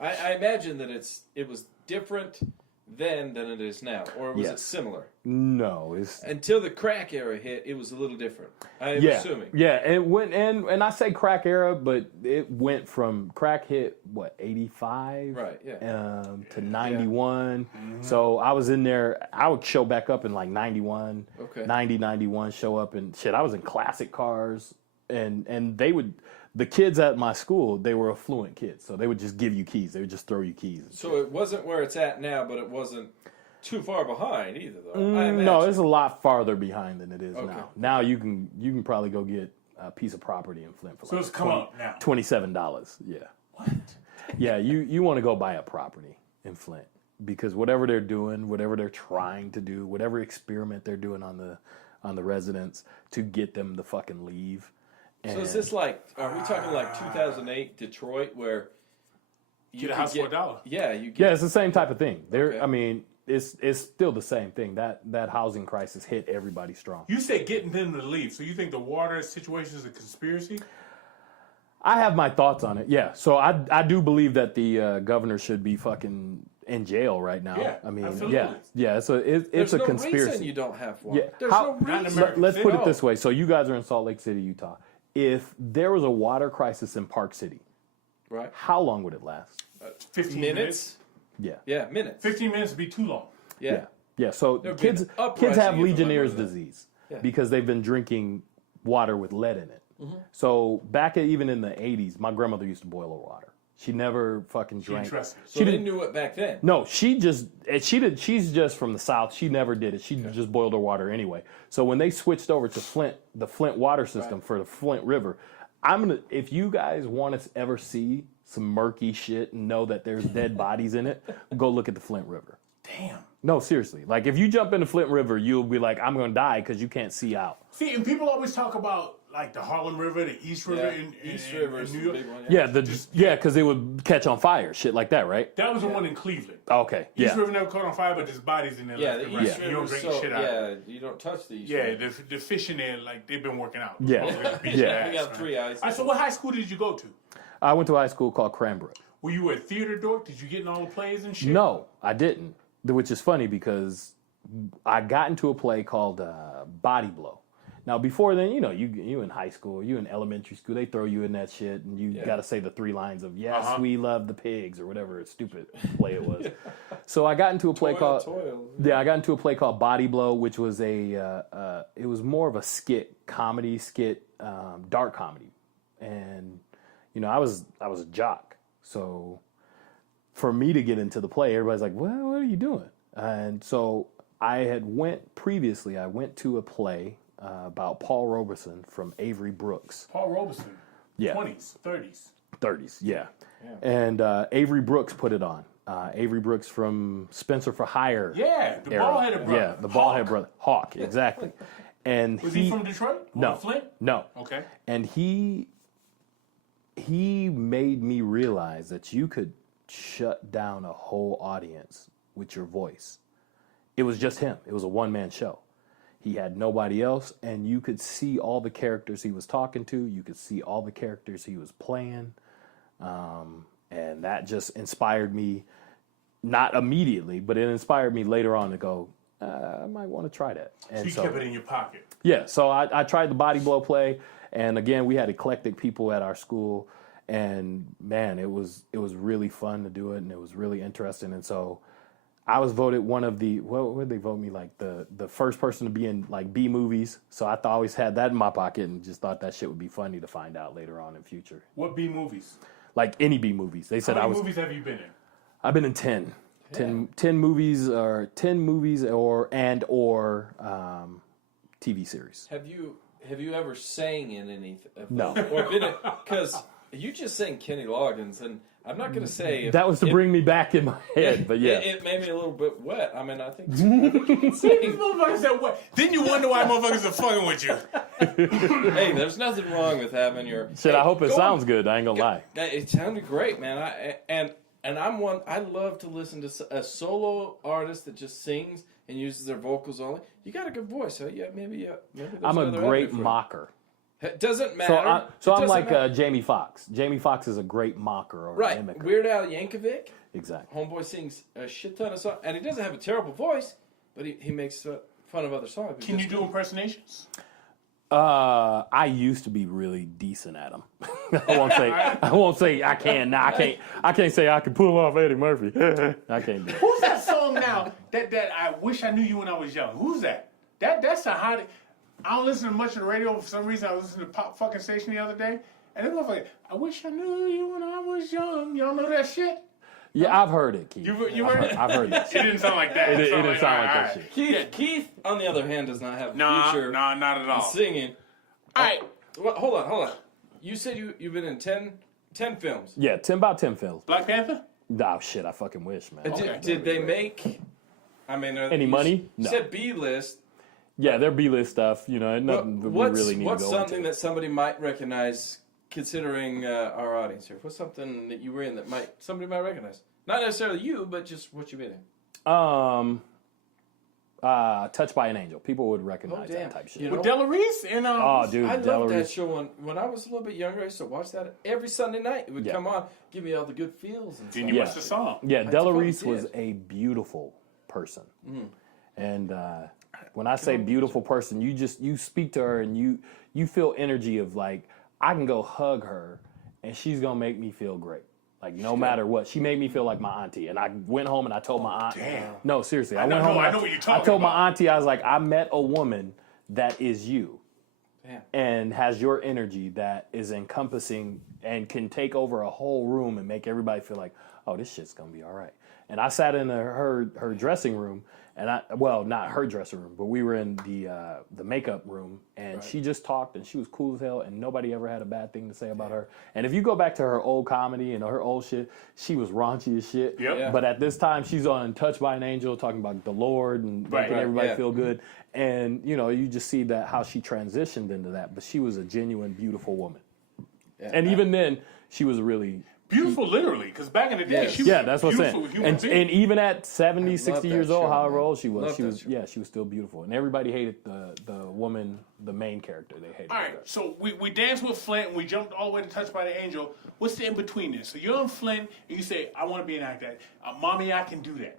I imagine that it was different then than it is now, or was it similar? No, it's Until the crack era hit, it was a little different. I'm assuming. Yeah, it went and I say crack era, but it went from crack hit 85 Right, yeah. to 91. So I was in there. I would show back up in like 91, Okay. 90, 91. Show up and shit. I was in classic cars, and they would. The kids at my school, they were affluent kids, so they would just give you keys. They would just throw you keys. So it wasn't where it's at now, but it wasn't too far behind either, though. I imagine. No, it's a lot farther behind than it is Okay. now. Now you can probably go get a piece of property in Flint for So like it's come up now. $27. Yeah. What? Yeah, you want to go buy a property in Flint because whatever they're doing, whatever they're trying to do, whatever experiment they're doing on the residents to get them to fucking leave. So is this like, are we talking like 2008 Detroit where you Get a could house for $1. Yeah, you get. Yeah, it's the same type of thing. Okay. I mean, it's still the same thing. That housing crisis hit everybody strong. You said getting them to leave. So you think the water situation is a conspiracy? I have my thoughts on it. Yeah, so I do believe that the governor should be fucking in jail right now. Yeah, I mean, absolutely. yeah. It's There's a no conspiracy. reason you don't have water. Yeah. There's How- no Not in reason. America. Let's put it No. this way. So you guys are in Salt Lake City, Utah. If there was a water crisis in Park City, Right. how long would it last? 15 Minutes? Yeah. Yeah, minutes. 15 minutes would be too long. Yeah. Yeah, so There'd be kids an uprising kids have if it went Legionnaire's over that. disease Yeah. because they've been drinking water with lead in it. So even in the 80s, my grandmother used to boil her water. She never fucking drank. trusted. So they knew it back then. No, she's just from the South. She never did it. She just boiled her water anyway. So when they switched over to Flint, the Flint water system for the Flint River, if you guys want to ever see some murky shit and know that there's dead bodies in it, go look at the Flint River. Damn. No, seriously. Like if you jump in the Flint River, you'll be like, I'm going to die because you can't see out. See, and people always talk about like the Harlem River, the East River in East River is New the York. big one. Yeah, because it would catch on fire, shit like that, right? That was the one in Cleveland. Okay, East yeah. River never caught on fire, but there's bodies in there. Yeah, left the and right. East You River. don't drink So, shit out. yeah, you don't touch the East Yeah, River. the fish in there, like they've been working out. Yeah. Supposedly the beach Yeah. ass, We got right? 3 eyes. All right, so what high school did you go to? I went to a high school called Cranbrook. Were you a theater dork? Did you get in all the plays and shit? No, I didn't. Which is funny because I got into a play called Body Blow. Now, before then, you in high school, you in elementary school, they throw you in that shit, and you got to say the 3 lines of "Yes, we love the pigs" or whatever stupid play it was. So I got into a play called I got into a play called Body Blow, which was it was more of a comedy skit, dark comedy, and I was a jock, so for me to get into the play, everybody's like, "What are you doing?" And so I went to a play about Paul Robeson from Avery Brooks. Paul Robeson. Yeah. 20s, 30s. 30s, yeah. And Avery Brooks put it on. Avery Brooks from Spencer for Hire. Yeah, the era. ball-headed brother. Yeah, the ball-headed brother. Hawk, exactly. And Was he from Detroit? No. Or Flint? No. Okay. And he made me realize that you could shut down a whole audience with your voice. It was just him. It was a one-man show. He had nobody else, and you could see all the characters he was talking to. You could see all the characters he was playing. And that just inspired me, not immediately, but it inspired me later on to go, I might want to try that. And So you kept it in your pocket. yeah, so I tried the body blow play, and again, we had eclectic people at our school, and man, it was really fun to do it, and it was really interesting, and so I was voted one of the, what did they vote me, like the first person to be in like B movies, so I always had that in my pocket and just thought that shit would be funny to find out later on in future. What B movies? Like any B movies. They said How many movies have you been in? I've been in 10. 10 movies or TV series. Have you ever sang in anything? No. Or been because you just sang Kenny Loggins, and I'm not going to say if That was to bring me back in my head, but yeah. it made me a little bit wet. I mean, I think These motherfuckers that what? Then you wonder why motherfuckers are fucking with you. hey, there's nothing wrong with having your Shit, I hope it go sounds on. good. I ain't gonna lie. It sounded great, man. And I'm one. I love to listen to a solo artist that just sings and uses their vocals only. You got a good voice, huh? Yeah, maybe. There's I'm a another great avenue for it. mocker. It doesn't matter. So It I'm doesn't like matter. Jamie Foxx. Jamie Foxx is a great mocker or Right, mimicker. Weird Al Yankovic. Exactly. Homeboy sings a shit ton of songs, and he doesn't have a terrible voice, but he makes fun of other songs. Can you do impersonations? I used to be really decent at them. I won't say I can. Now I can't say I can pull off Eddie Murphy. I can't do it. Who's that song now? That I wish I knew you when I was young. Who's that? That's a hot. I don't listen to much of the radio for some reason. I was listening to pop fucking station the other day, and it was like, I wish I knew you when I was young. Y'all know that shit? Yeah, I've heard it, Keith. You heard it? I've heard that It shit. didn't sound like that. It didn't sounded sound like all that right. shit. Keith, on the other hand, does not have a Nah, future not at in all. singing. All right. Well, hold on. You said you've been in 10 films. Yeah, 10 about 10 films. Black Panther? Nah, shit, I fucking wish, man. Did they make? I mean, Any money? You No. said B list. Yeah, they're B-list stuff. You know, nothing that we really need to What's go something into. that somebody might recognize, considering our audience here? What's something that you were in that somebody might recognize? Not necessarily you, but just what you've been in. Touched by an Angel. People would recognize damn. that type shit. You know, With Della Reese? And, Oh, dude, I Della loved that Reese. show when I was a little bit younger. I used to watch that every Sunday night. It would Yeah. come on, give me all the good feels and Then stuff. you watched the song. Yeah, Della totally Reese was did. a beautiful person. And when I say beautiful person, you speak to her and you feel energy of like, I can go hug her and she's going to make me feel great. Like no matter what, she made me feel like my auntie. And I went home and I told my aunt. damn. No, seriously, I know- went home. no, and I know what you're I talking told about. my auntie, I was like, I met a woman that is you. Damn. And has your energy that is encompassing and can take over a whole room and make everybody feel like, oh, this shit's gonna be all right. And I sat in her dressing room, and not her dressing room, but we were in the makeup room, and she just talked, and she was cool as hell, and nobody ever had a bad thing to say about her. And if you go back to her old comedy and her old shit, she was raunchy as shit. Yep. Yeah. But at this time, she's on Touched by an Angel, talking about the Lord and making everybody yeah. feel good. And you just see that how she transitioned into that. But she was a genuine, beautiful woman. Yeah. And even then, she was really Beautiful, literally, because back in the day, Yes. she was yeah, that's what I'm beautiful saying. human And being. even at 70, I 60 love years that old, show, however man. old she was, Love she that was show. she was still beautiful. And everybody hated the woman, the main character. They hated All right, her. so we danced with Flint and we jumped all the way to Touched by the Angel. What's the in between this? So you're in Flint and you say, I want to be an actor. Mommy, I can do that.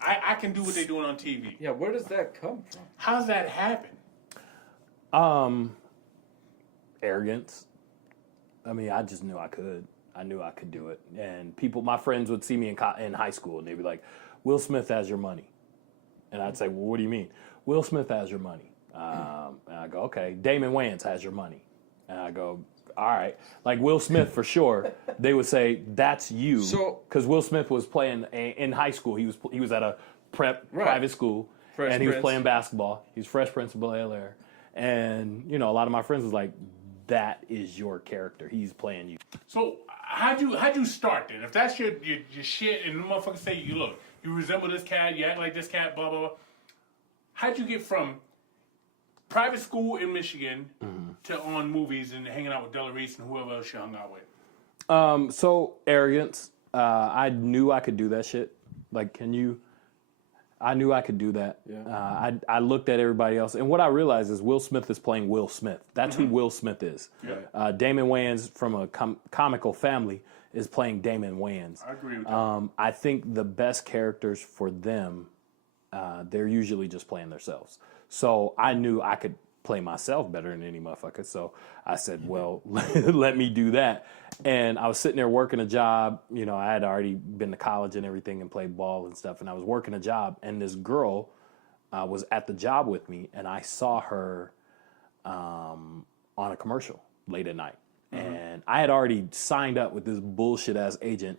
I can do what they're doing on TV. Yeah, where does that come from? How's that happen? Arrogance. I mean, I just knew I could. I knew I could do it. And my friends would see me in high school, and they'd be like, Will Smith has your money. And I'd say, well, what do you mean? Will Smith has your money. And I go, okay. Damon Wayans has your money. And I go, all right. Like Will Smith, for sure, they would say, that's you. So- Because Will Smith was playing in high school. He was at a private school, Fresh and he was Prince. playing basketball. He was Fresh Prince of Bel-Air. And, a lot of my friends was like, that is your character. He's playing you. So how'd you start then? If that's your shit and the motherfuckers say, you resemble this cat, you act like this cat, blah, blah, blah. How'd you get from private school in Michigan to on movies and hanging out with Della Reese and whoever else you hung out with? So arrogance. I knew I could do that shit. Like, I knew I could do that. Yeah. I looked at everybody else, and what I realized is Will Smith is playing Will Smith. That's who Will Smith is. Yeah. Damon Wayans, from a comical family, is playing Damon Wayans. I agree with that. I think the best characters for them, they're usually just playing themselves. So I knew I could play myself better than any motherfucker. So I said, well, let me do that. And I was sitting there working a job. You know, I had already been to college and everything and played ball and stuff. And I was working a job. And this girl was at the job with me. And I saw her on a commercial late at night. And I had already signed up with this bullshit ass agent.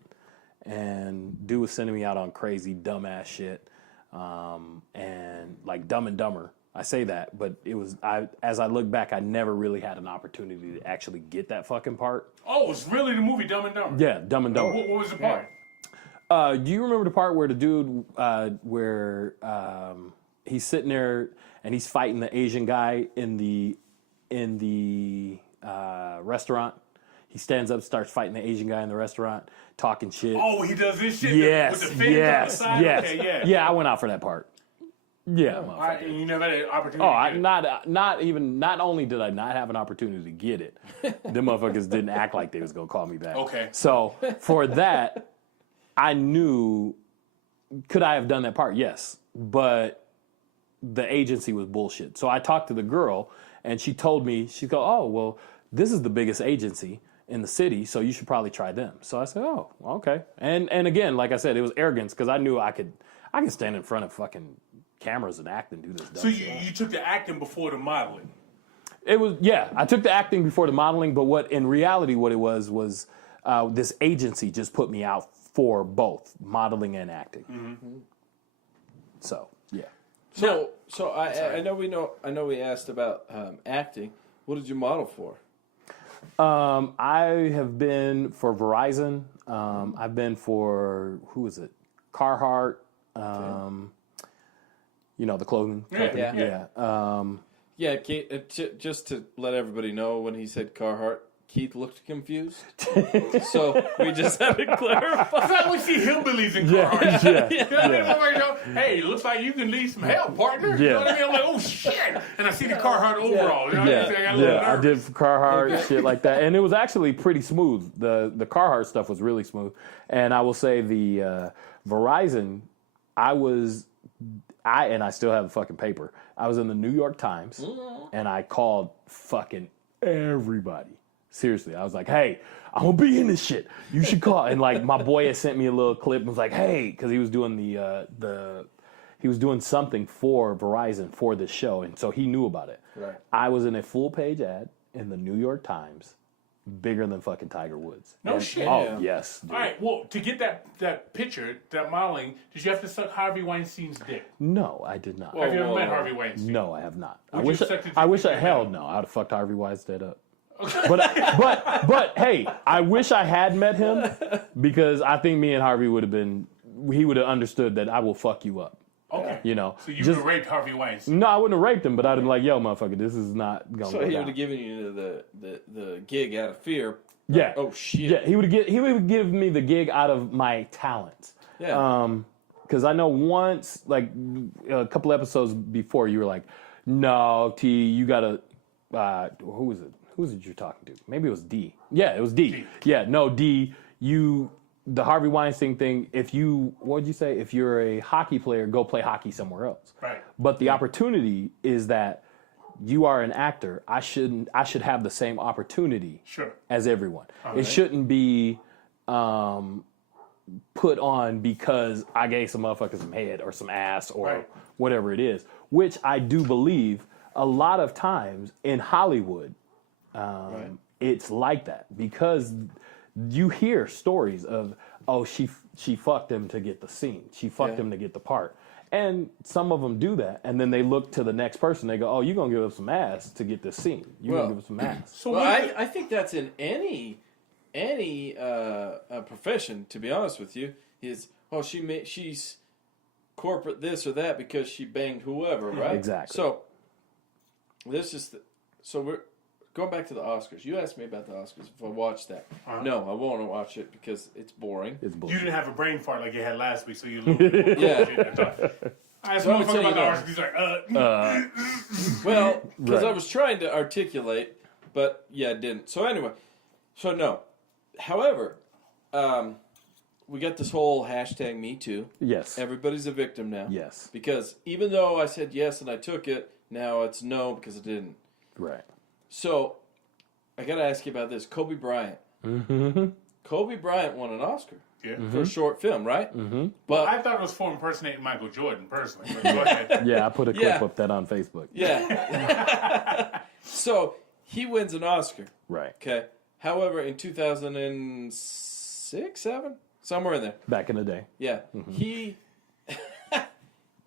And dude was sending me out on crazy dumbass shit. And like Dumb and Dumber. I say that, but it was as I look back, I never really had an opportunity to actually get that fucking part. Oh, it's really the movie Dumb and Dumber. Yeah, Dumb and Dumber. What was the part? Do you remember the part where the dude where he's sitting there and he's fighting the Asian guy in the restaurant? He stands up, starts fighting the Asian guy in the restaurant, talking shit. Oh, he does this shit Yes, with the fins on the side? yes. Okay, Yeah, I went out for that part. Yeah, Alright, and you never had an opportunity Oh, to get it. not only did I not have an opportunity to get it, them motherfuckers didn't act like they was gonna call me back. Okay. So for that, I knew, could I have done that part? Yes, but the agency was bullshit. So I talked to the girl, and she told me, she go, oh well, this is the biggest agency in the city, so you should probably try them. So I said, oh, okay. And again, like I said, it was arrogance because I knew I could stand in front of fucking cameras and act and do this dumb So shit. you took the acting before the modeling. It was, yeah, I took the acting before the modeling, but what in reality what it was this agency just put me out for both modeling and acting. So, yeah. So I know we asked about acting. What did you model for? I have been for Verizon. I've been for, who is it? Carhartt. You know, the clothing company. Yeah, Keith, just to let everybody know, when he said Carhartt, Keith looked confused. So we just had to clarify. That's how we see hillbillies in Carhartt. Yeah. Hey, looks like you can need some help, partner. You know what I mean? I'm like, oh shit! And I see the Carhartt overall. You know what I'm saying? I got a little I nervous. did for Carhartt shit like that, and it was actually pretty smooth. The Carhartt stuff was really smooth, and I will say the Verizon, I still have the fucking paper. I was in the New York Times, and I called fucking everybody. Seriously, I was like, hey, I'm gonna be in this shit. You should call. And like my boy had sent me a little clip and was like, hey, because he was doing he was doing something for Verizon for this show, and so he knew about it. Right. I was in a full page ad in the New York Times, bigger than fucking Tiger Woods. No shit. Oh Yeah. yes. Dude. All right. Well, to get that picture, that modeling, did you have to suck Harvey Weinstein's dick? No, I did not. Have you ever met Harvey Weinstein? No, I have not. Would you have sucked his dick? Hell no. I'd have fucked Harvey Weinstein up. But hey, I wish I had met him because I think me and Harvey he would have understood that I will fuck you up. Okay. You know. So you would have raped Harvey Weinstein. No, I wouldn't have raped him, but I'd have been like, yo, motherfucker, this is not going to So go he down. would have given you the gig out of fear. Yeah. Oh shit. Yeah, he would give me the gig out of my talent. Yeah. Because I know once, like a couple episodes before, you were like, no, T, you gotta, who was it? Who was it you're talking to? Maybe it was D. Yeah, it was D. Yeah, no, D, the Harvey Weinstein thing, what would you say? If you're a hockey player, go play hockey somewhere else. Right. But the opportunity is that you are an actor. I should have the same opportunity as everyone. It shouldn't be put on because I gave some motherfucker some head or some ass or whatever it is, which I do believe a lot of times in Hollywood, it's like that because you hear stories of, oh, she fucked him to get the scene. She fucked him to get the part. And some of them do that, and then they look to the next person. They go, "Oh, you're gonna give us some ass to get this scene. You're gonna give us some ass." So I think that's in any profession. To be honest with you, is she's corporate this or that because she banged whoever, right? Exactly. So we're going back to the Oscars. You asked me about the Oscars if I watched that. No, I won't watch it because it's boring. It's you bullshit. didn't have a brain fart like you had last week, so you're a little bit more I asked So I'm motherfucker gonna about the tell Oscars. you He's like, Well, because I Right. was trying to articulate, but yeah, I didn't. So anyway, no. However, we got this whole hashtag Me Too. Yes. Everybody's a victim now. Yes. Because even though I said yes and I took it, now it's no because I didn't. Right. So, I got to ask you about this. Kobe Bryant. Mm-hmm. Kobe Bryant won an Oscar Yeah. for a short film, right? Mm-hmm. But I thought it was for impersonating Michael Jordan, personally. But go ahead. Yeah, I put a clip up that on Facebook. Yeah. So, he wins an Oscar. Right. Okay. However, in 2006, 7? Somewhere in there. Back in the day. Yeah. Mm-hmm.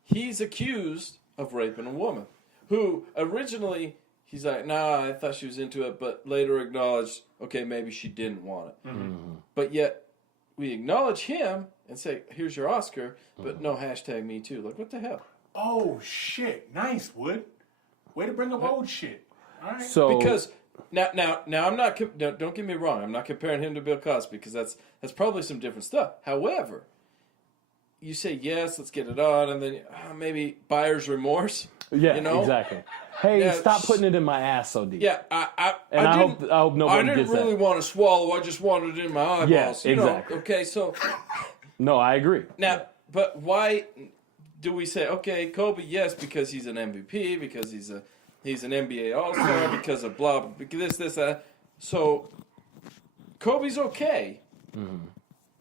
He's accused of raping a woman who originally he's like, nah, I thought she was into it, but later acknowledged, okay, maybe she didn't want it. Mm-hmm. But yet we acknowledge him and say, here's your Oscar, but no hashtag Me Too. Like, what the hell? Oh, shit. Nice, Wood. Way to bring up old shit. All right. So Because now I'm not. Don't get me wrong. I'm not comparing him to Bill Cosby because that's probably some different stuff. However, you say yes, let's get it on, and then maybe buyer's remorse. yeah, you know? exactly. Hey, Yeah, stop putting it in my ass so deep. Yeah, I hope nobody didn't gets that. really want to swallow. I just wanted it in my eyeballs. Yeah, you know? exactly. Okay, so No, I agree. now, but why do we say okay, Kobe? Yes, because he's an MVP, because he's an NBA All-Star, because of blah, because this, that. So Kobe's okay,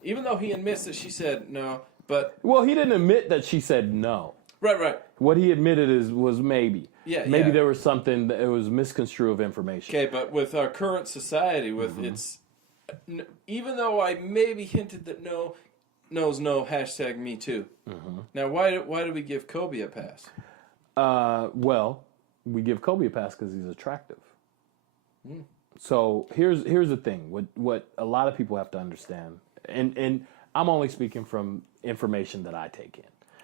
even though he admits that she said no. But Well, he didn't admit that she said no. right. What he admitted was maybe. Yeah, Maybe yeah. there was something that it was misconstrued of information. Okay, but with our current society, with it's even though I maybe hinted that no's no hashtag Me Too. Now, why do we give Kobe a pass? Well, we give Kobe a pass because he's attractive. So here's the thing. What a lot of people have to understand, and I'm only speaking from information that I take in.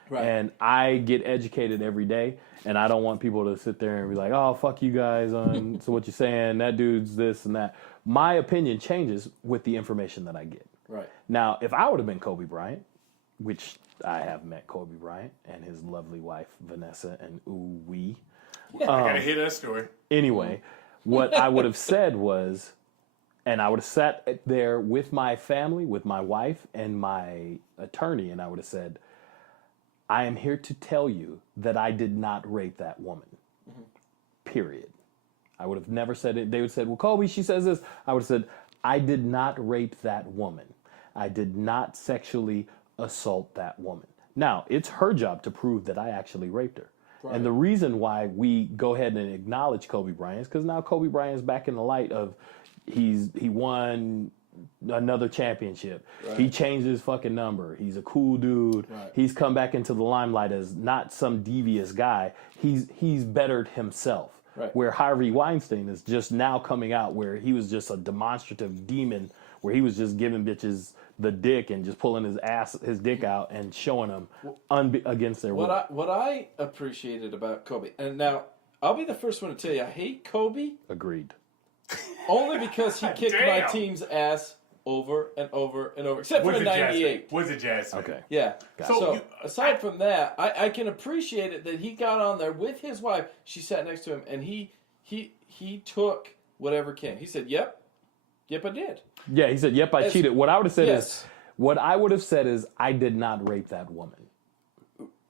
Right. And I get educated every day, and I don't want people to sit there and be like, oh, fuck you guys on so what you're saying, that dude's this and that. My opinion changes with the information that I get. Right. Now, if I would have been Kobe Bryant, which I have met Kobe Bryant and his lovely wife, Vanessa, and ooh-wee. I got to hear that story. Anyway, what I would have said was, and I would have sat there with my family, with my wife and my attorney, and I would have said, I am here to tell you that I did not rape that woman. Period. I would have never said it. They would have said, well, Kobe, she says this. I would have said, I did not rape that woman. I did not sexually assault that woman. Now, it's her job to prove that I actually raped her. Right. And the reason why we go ahead and acknowledge Kobe Bryant is because now Kobe Bryant is back in the light of he won another championship. Right. He changed his fucking number. He's a cool dude. Right. He's come back into the limelight as not some devious guy. He's bettered himself. Right. Where Harvey Weinstein is just now coming out where he was just a demonstrative demon where he was just giving bitches the dick and just pulling his dick out and showing them against their will. What I appreciated about Kobe, and now I'll be the first one to tell you I hate Kobe. Agreed. Only because he kicked my team's ass over and over and over, except for the 98. Was it Jazz? Okay. Yeah. So aside from that, I can appreciate it that he got on there with his wife. She sat next to him, and he took whatever came. He said, "Yep, I did." Yeah, he said, "Yep, I cheated." What I would have said is, I did not rape that woman.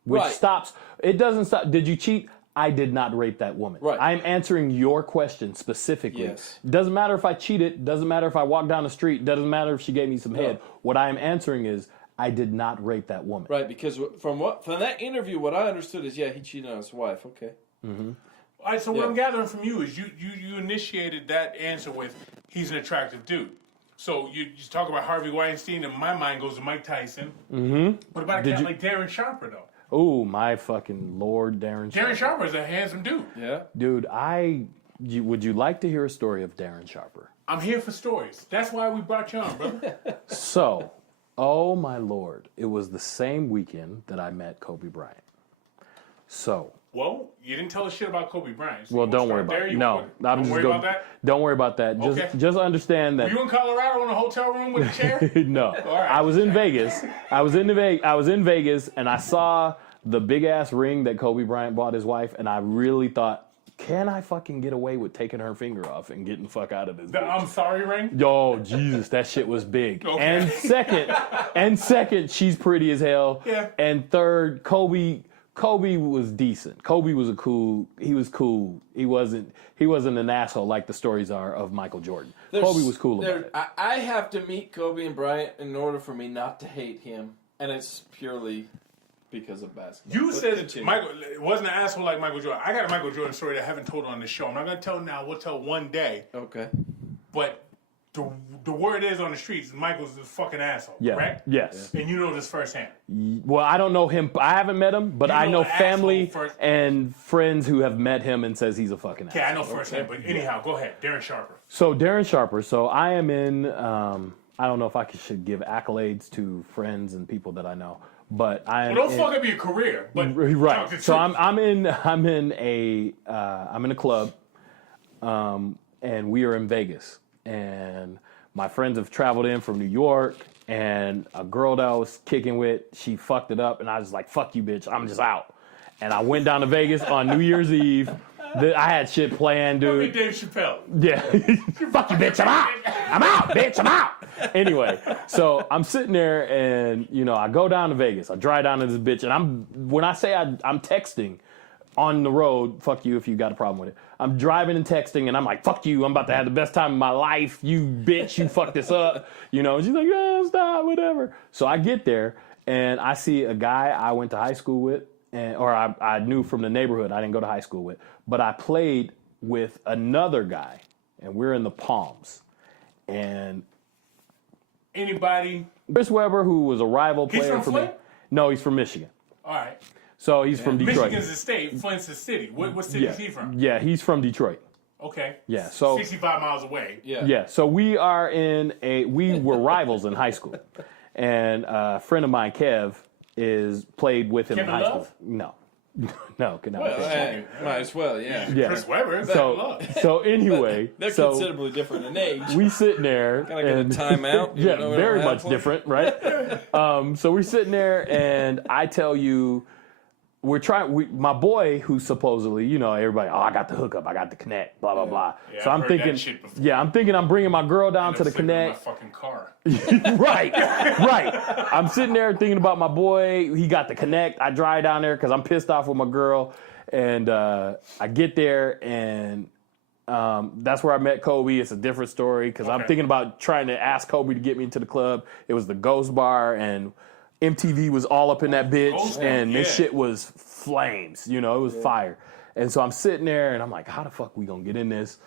Which stops. It doesn't stop. Did you cheat? I did not rape that woman. Right. I'm answering your question specifically. Yes. Doesn't matter if I cheated. Doesn't matter if I walked down the street. Doesn't matter if she gave me some head. What I am answering is, I did not rape that woman. Right, because from that interview, what I understood is, he cheated on his wife. Okay. Mm-hmm. All right, so what I'm gathering from you is you initiated that answer with he's an attractive dude. So you talk about Harvey Weinstein, and my mind goes to Mike Tyson. Mm-hmm. What about a cat like Darren Sharper, though? Oh, my fucking Lord, Darren Sharper. Darren Sharper is a handsome dude. Yeah. Dude, would you like to hear a story of Darren Sharper? I'm here for stories. That's why we brought you on, brother. So, oh my Lord, it was the same weekend that I met Kobe Bryant. So. Well, you didn't tell us shit about Kobe Bryant. So well, don't worry about it. No, don't worry about that. Don't worry about that. Just understand that. Were you in Colorado in a hotel room with a chair? No, all right. I was in Vegas. I was in Vegas, and I saw the big ass ring that Kobe Bryant bought his wife, and I really thought can I fucking get away with taking her finger off and getting the fuck out of this The bitch? I'm sorry ring? Yo, Jesus, that shit was big. Okay. And second, she's pretty as hell. Yeah. And third, Kobe was decent. Kobe was cool. He wasn't an asshole like the stories are of Michael Jordan. Kobe was cool about it. I have to meet Kobe and Bryant in order for me not to hate him, and it's purely because of basketball. You But said continue. Michael wasn't an asshole like Michael Jordan. I got a Michael Jordan story that I haven't told on this show. I'm not going to tell now. We'll tell one day. Okay. But the word is on the streets, Michael's a fucking asshole. Yeah. Right? Yes. And you know this firsthand. Well, I don't know him. I haven't met him, but You I know know an family asshole first. and friends who have met him and says he's a fucking Okay, asshole. I know firsthand. But anyhow, go ahead. Darren Sharper. So Darren Sharper. So I am in. I don't know if I should give accolades to friends and people that I know, but I am. Well, don't fuck up your career. But Right. talk the So truth. I'm in a club, and we are in Vegas, and my friends have traveled in from New York, and a girl that I was kicking with, she fucked it up, and I was like, "Fuck you, bitch! I'm just out." And I went down to Vegas on New Year's Eve. I had shit planned, Don't be dude. Dave Chappelle. Yeah. Fuck you, bitch. I'm out. I'm out, bitch. I'm out. Anyway, so I'm sitting there and, I go down to Vegas. I drive down to this bitch. And when I say I'm texting on the road, fuck you if you got a problem with it. I'm driving and texting and I'm like, fuck you. I'm about to have the best time of my life. You bitch. You fucked this up. And she's like, oh, stop, whatever. So I get there and I see a guy I went to high school with. Or I knew from the neighborhood. I didn't go to high school with. But I played with another guy, and we're in the Palms. And Anybody? Chris Webber, who was a rival He's player from for me. Flint? No, he's from Michigan. All right. So he's from Detroit. Michigan's a state. Flint's a city. What city yeah. is he from? Yeah, he's from Detroit. Okay. Yeah, so 65 miles away. yeah, so we were rivals in high school. And a friend of mine, Kev, played with him Kevin in high Love? school. No. No, could not. Hey, might as well, yeah. Yeah. Chris Webber. So, So anyway, They're considerably different in age. we sitting there. Gotta get a timeout. Yeah, even though we very don't have much one. different, right? So we're sitting there, and I tell you, my boy, who's supposedly, everybody, I got the hookup, I got the connect, blah, blah, blah. Yeah, so I've I'm heard thinking, that shit before. I'm bringing my girl down to the Sleeping in connect. my fucking car. Right. I'm sitting there thinking about my boy. He got the connect. I drive down there because I'm pissed off with my girl. And I get there, and that's where I met Kobe. It's a different story because I'm Okay. thinking about trying to ask Kobe to get me into the club. It was the Ghost Bar, and MTV was all up in that bitch. Ghost Bar, And this yeah. shit was flames. It was fire. And so I'm sitting there, and I'm like, how the fuck we going to get in this?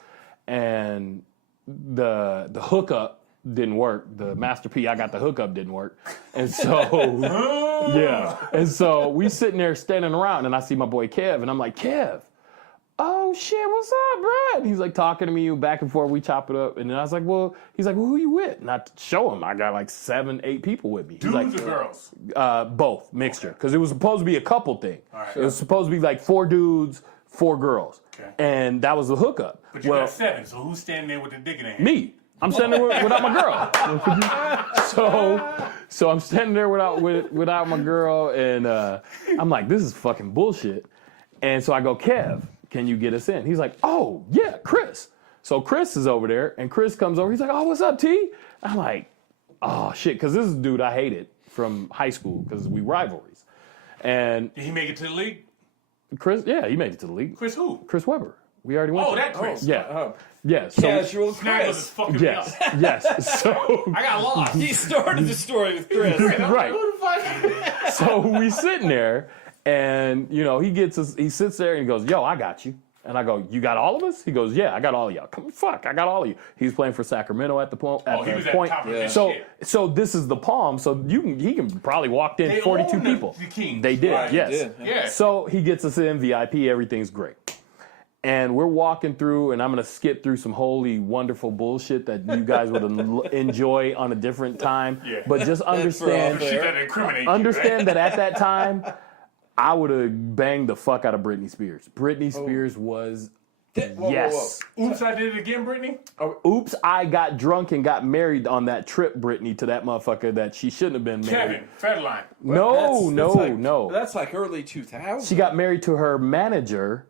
And the hookup didn't work. The Master P, I got the hookup, didn't work. And so, yeah. And so we sitting there standing around, and I see my boy Kev, and I'm like, Kev, oh shit, what's up, bro? And he's like talking to me back and forth. We chop it up. And then I was like, he's like, well, who you with? And I show him. I got like 7, 8 people with me. He's Dudes like, or girls? both, mixture. Because it was supposed to be a couple thing. All right. It was supposed to be like 4 dudes, 4 girls. Okay. And that was the hookup. But you got 7, so who's standing there with the dick in their hand? Me. I'm standing there without my girl. So I'm standing there without my girl, and I'm like, this is fucking bullshit. And so I go, Kev, can you get us in? He's like, oh, yeah, Chris. So Chris is over there, and Chris comes over. He's like, oh, what's up, T? I'm like, oh, shit, because this is a dude I hated from high school because we rivalries. And Did he make it to the league? Chris, yeah, he made it to the league. Chris who? Chris Webber. We already went Oh, there. that Chris. Yeah. Yeah. So, Casual Snaggles is Chris. fucking me yes. up. Yes. So. I got lost. He started the story with Chris. Right. Who the fuck? So we sitting there, and he sits there and he goes, yo, I got you. And I go, you got all of us? He goes, yeah, I got all of y'all. Come fuck, I got all of you. He's playing for Sacramento at the point. Oh, he was at the top of his shit. So this is the Palm. So he can probably walked in They 42 own people. the Kings. They did, Right, yes. they did. Yeah. So he gets us in VIP. Everything's great. And we're walking through, and I'm going to skip through some holy, wonderful bullshit that you guys would enjoy on a different time. Yeah. But just understand, Shit that incriminates you, understand right? that at that time, I would have banged the fuck out of Britney Spears. Britney Spears was, Whoa, yes. Oops, I did it again, Brittany? Oops, I got drunk and got married on that trip, Britney, to that motherfucker that she shouldn't have been married. Kevin, Federline. No. That's like early 2000s. She got married to her manager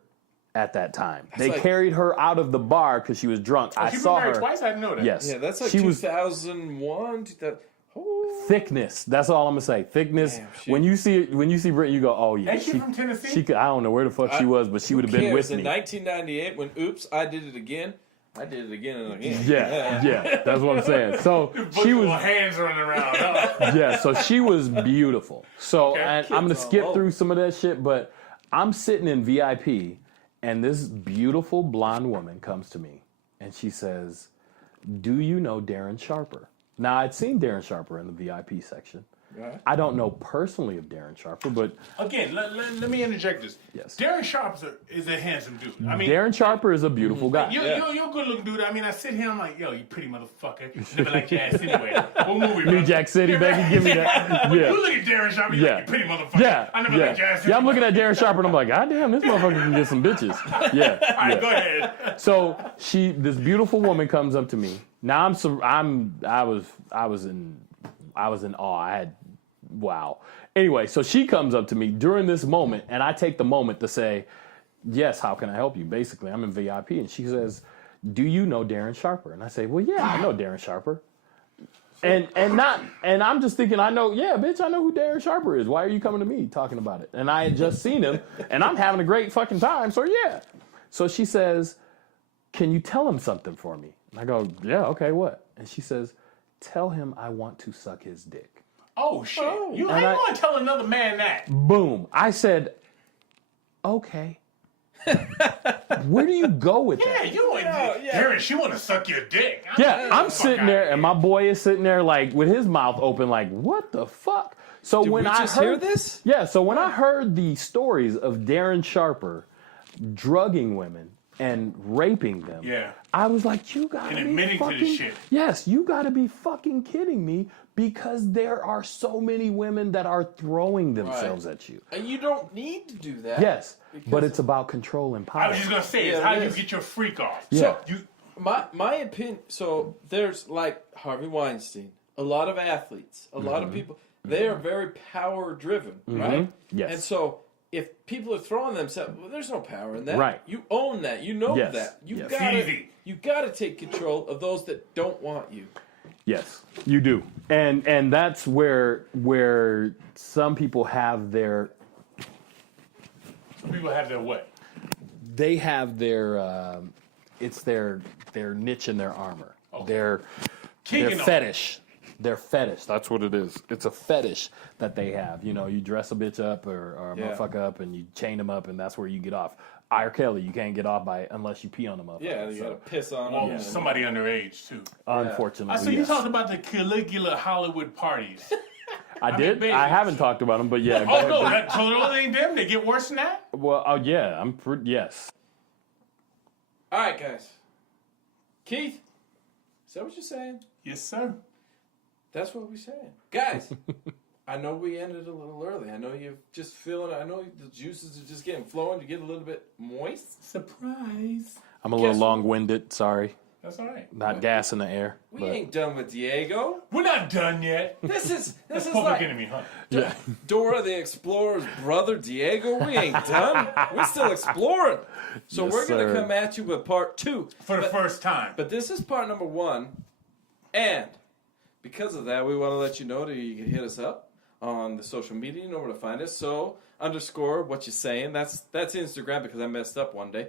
at that time. They like- carried her out of the bar because she was drunk. I She saw been married her. twice? I didn't know that. Yes. Yeah, that's like she was 2001, 2000. Oh. thickness. That's all I'm gonna say. Thickness. Damn, she- when you see Britney, you go, oh yeah. Ain't she from Tennessee? She could. I don't know where the fuck she was, but she would have been with In me. 1998, when Oops, I Did It Again, I did it again and again. Yeah. That's what I'm saying. So she was. hands running around. Huh? Yeah, so she was beautiful. So Okay. and I'm gonna Kids skip all through some of that shit, but I'm sitting in VIP, and this beautiful blonde woman comes to me, and she says, "Do you know Darren Sharper?" Now I'd seen Darren Sharper in the VIP section. Right. I don't know personally of Darren Sharper, but Again, let me interject this. Yes. Darren Sharp is a handsome dude. I mean, Darren Sharper is a beautiful guy. you're a good looking dude. I mean, I sit here, I'm like, yo, you pretty motherfucker. Never like your ass anyway. What movie? New Jack City, baby, give me that. You Yeah. look at Darren Sharp, you're Yeah. like, you pretty motherfucker. Yeah, I never liked your ass yeah. I'm anyway. looking at Darren Sharper and I'm like, God damn, this motherfucker can get some bitches. Yeah. All right, yeah. go ahead. So this beautiful woman comes up to me. Now I was in awe. Wow. Anyway, so she comes up to me during this moment, and I take the moment to say, yes, how can I help you? Basically, I'm in VIP, and she says, do you know Darren Sharper? And I say, well, yeah, I know Darren Sharper. And I'm just thinking, I know who Darren Sharper is. Why are you coming to me talking about it? And I had just seen him, and I'm having a great fucking time, so yeah. So she says, can you tell him something for me? And I go, yeah, okay, what? And she says, tell him I want to suck his dick. Oh, shit. You And ain't going to tell another man that. Boom. I said, okay. Where do you go with Yeah, that? you ain't. Darren, she want to suck your dick. Yeah, I'm Fuck sitting outta there, here. and my boy is sitting there, like, with his mouth open, like, what the fuck? So Did when we I just heard hear this? Yeah, so when I heard the stories of Darren Sharper drugging women and raping them, Yeah. I was like, you gotta And be admitting to fucking this shit. Yes, you gotta be fucking kidding me, because there are so many women that are throwing themselves at you. And you don't need to do that. Yes, but it's about control and I power. was just going to say, it's Yeah, how it you is. get your freak off. Yeah. You, My opinion. So there's like Harvey Weinstein, a lot of athletes, a lot of people. They are very power driven, right? Yes. And so if people are throwing themselves, well, there's no power in that. Right. You own that. You know Yes. that. You Yes. gotta. Easy. You gotta take control of those that don't want you. Yes, you do, and that's where some people have their some people have their way. they have their it's their niche in their armor, their Kinking on fetish. Their fetish. That's what it is. It's a fetish that they have. You know, you dress a bitch up or a Yeah. motherfucker up and you chain them up, and that's where you get off. R. Kelly, you can't get off by unless you pee on the motherfucker. Yeah, you So, gotta piss on Or them. somebody underage, too. unfortunately, So you yes. talked about the Caligula Hollywood parties. I did. basically- I haven't talked about them, but yeah. go Oh, ahead. no. So those ain't them? They get worse than that? Well, oh yeah. Yes. All right, guys. Keith, is that what you're saying? Yes, sir. That's what we're saying. Guys, I know we ended a little early. I know you're just feeling, I know the juices are just getting flowing. You get a little bit moist. Surprise. I'm a little Guess what? long-winded. Sorry. That's all right. Not gas in the air. We but- ain't done with Diego. We're not done yet. This is Public like Enemy, huh? Yeah. Dora the Explorer's brother Diego. We ain't done. We're still exploring. So Yes, we're gonna sir. come at you with part 2. For the first time. But this is part number 1, and because of that, we want to let you know that you can hit us up on the social media. You know where to find us. So _ what you're saying. That's Instagram, because I messed up one day.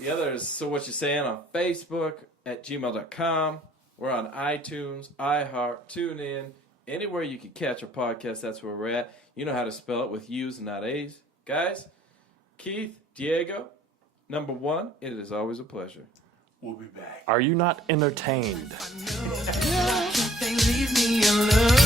The other is So What You're Saying on Facebook at gmail.com. We're on iTunes, iHeart, TuneIn, anywhere you can catch a podcast. That's where we're at. You know how to spell it with U's and not A's, guys. Keith, Diego, number 1. It is always a pleasure. We'll be back. Are you not entertained? They leave me alone.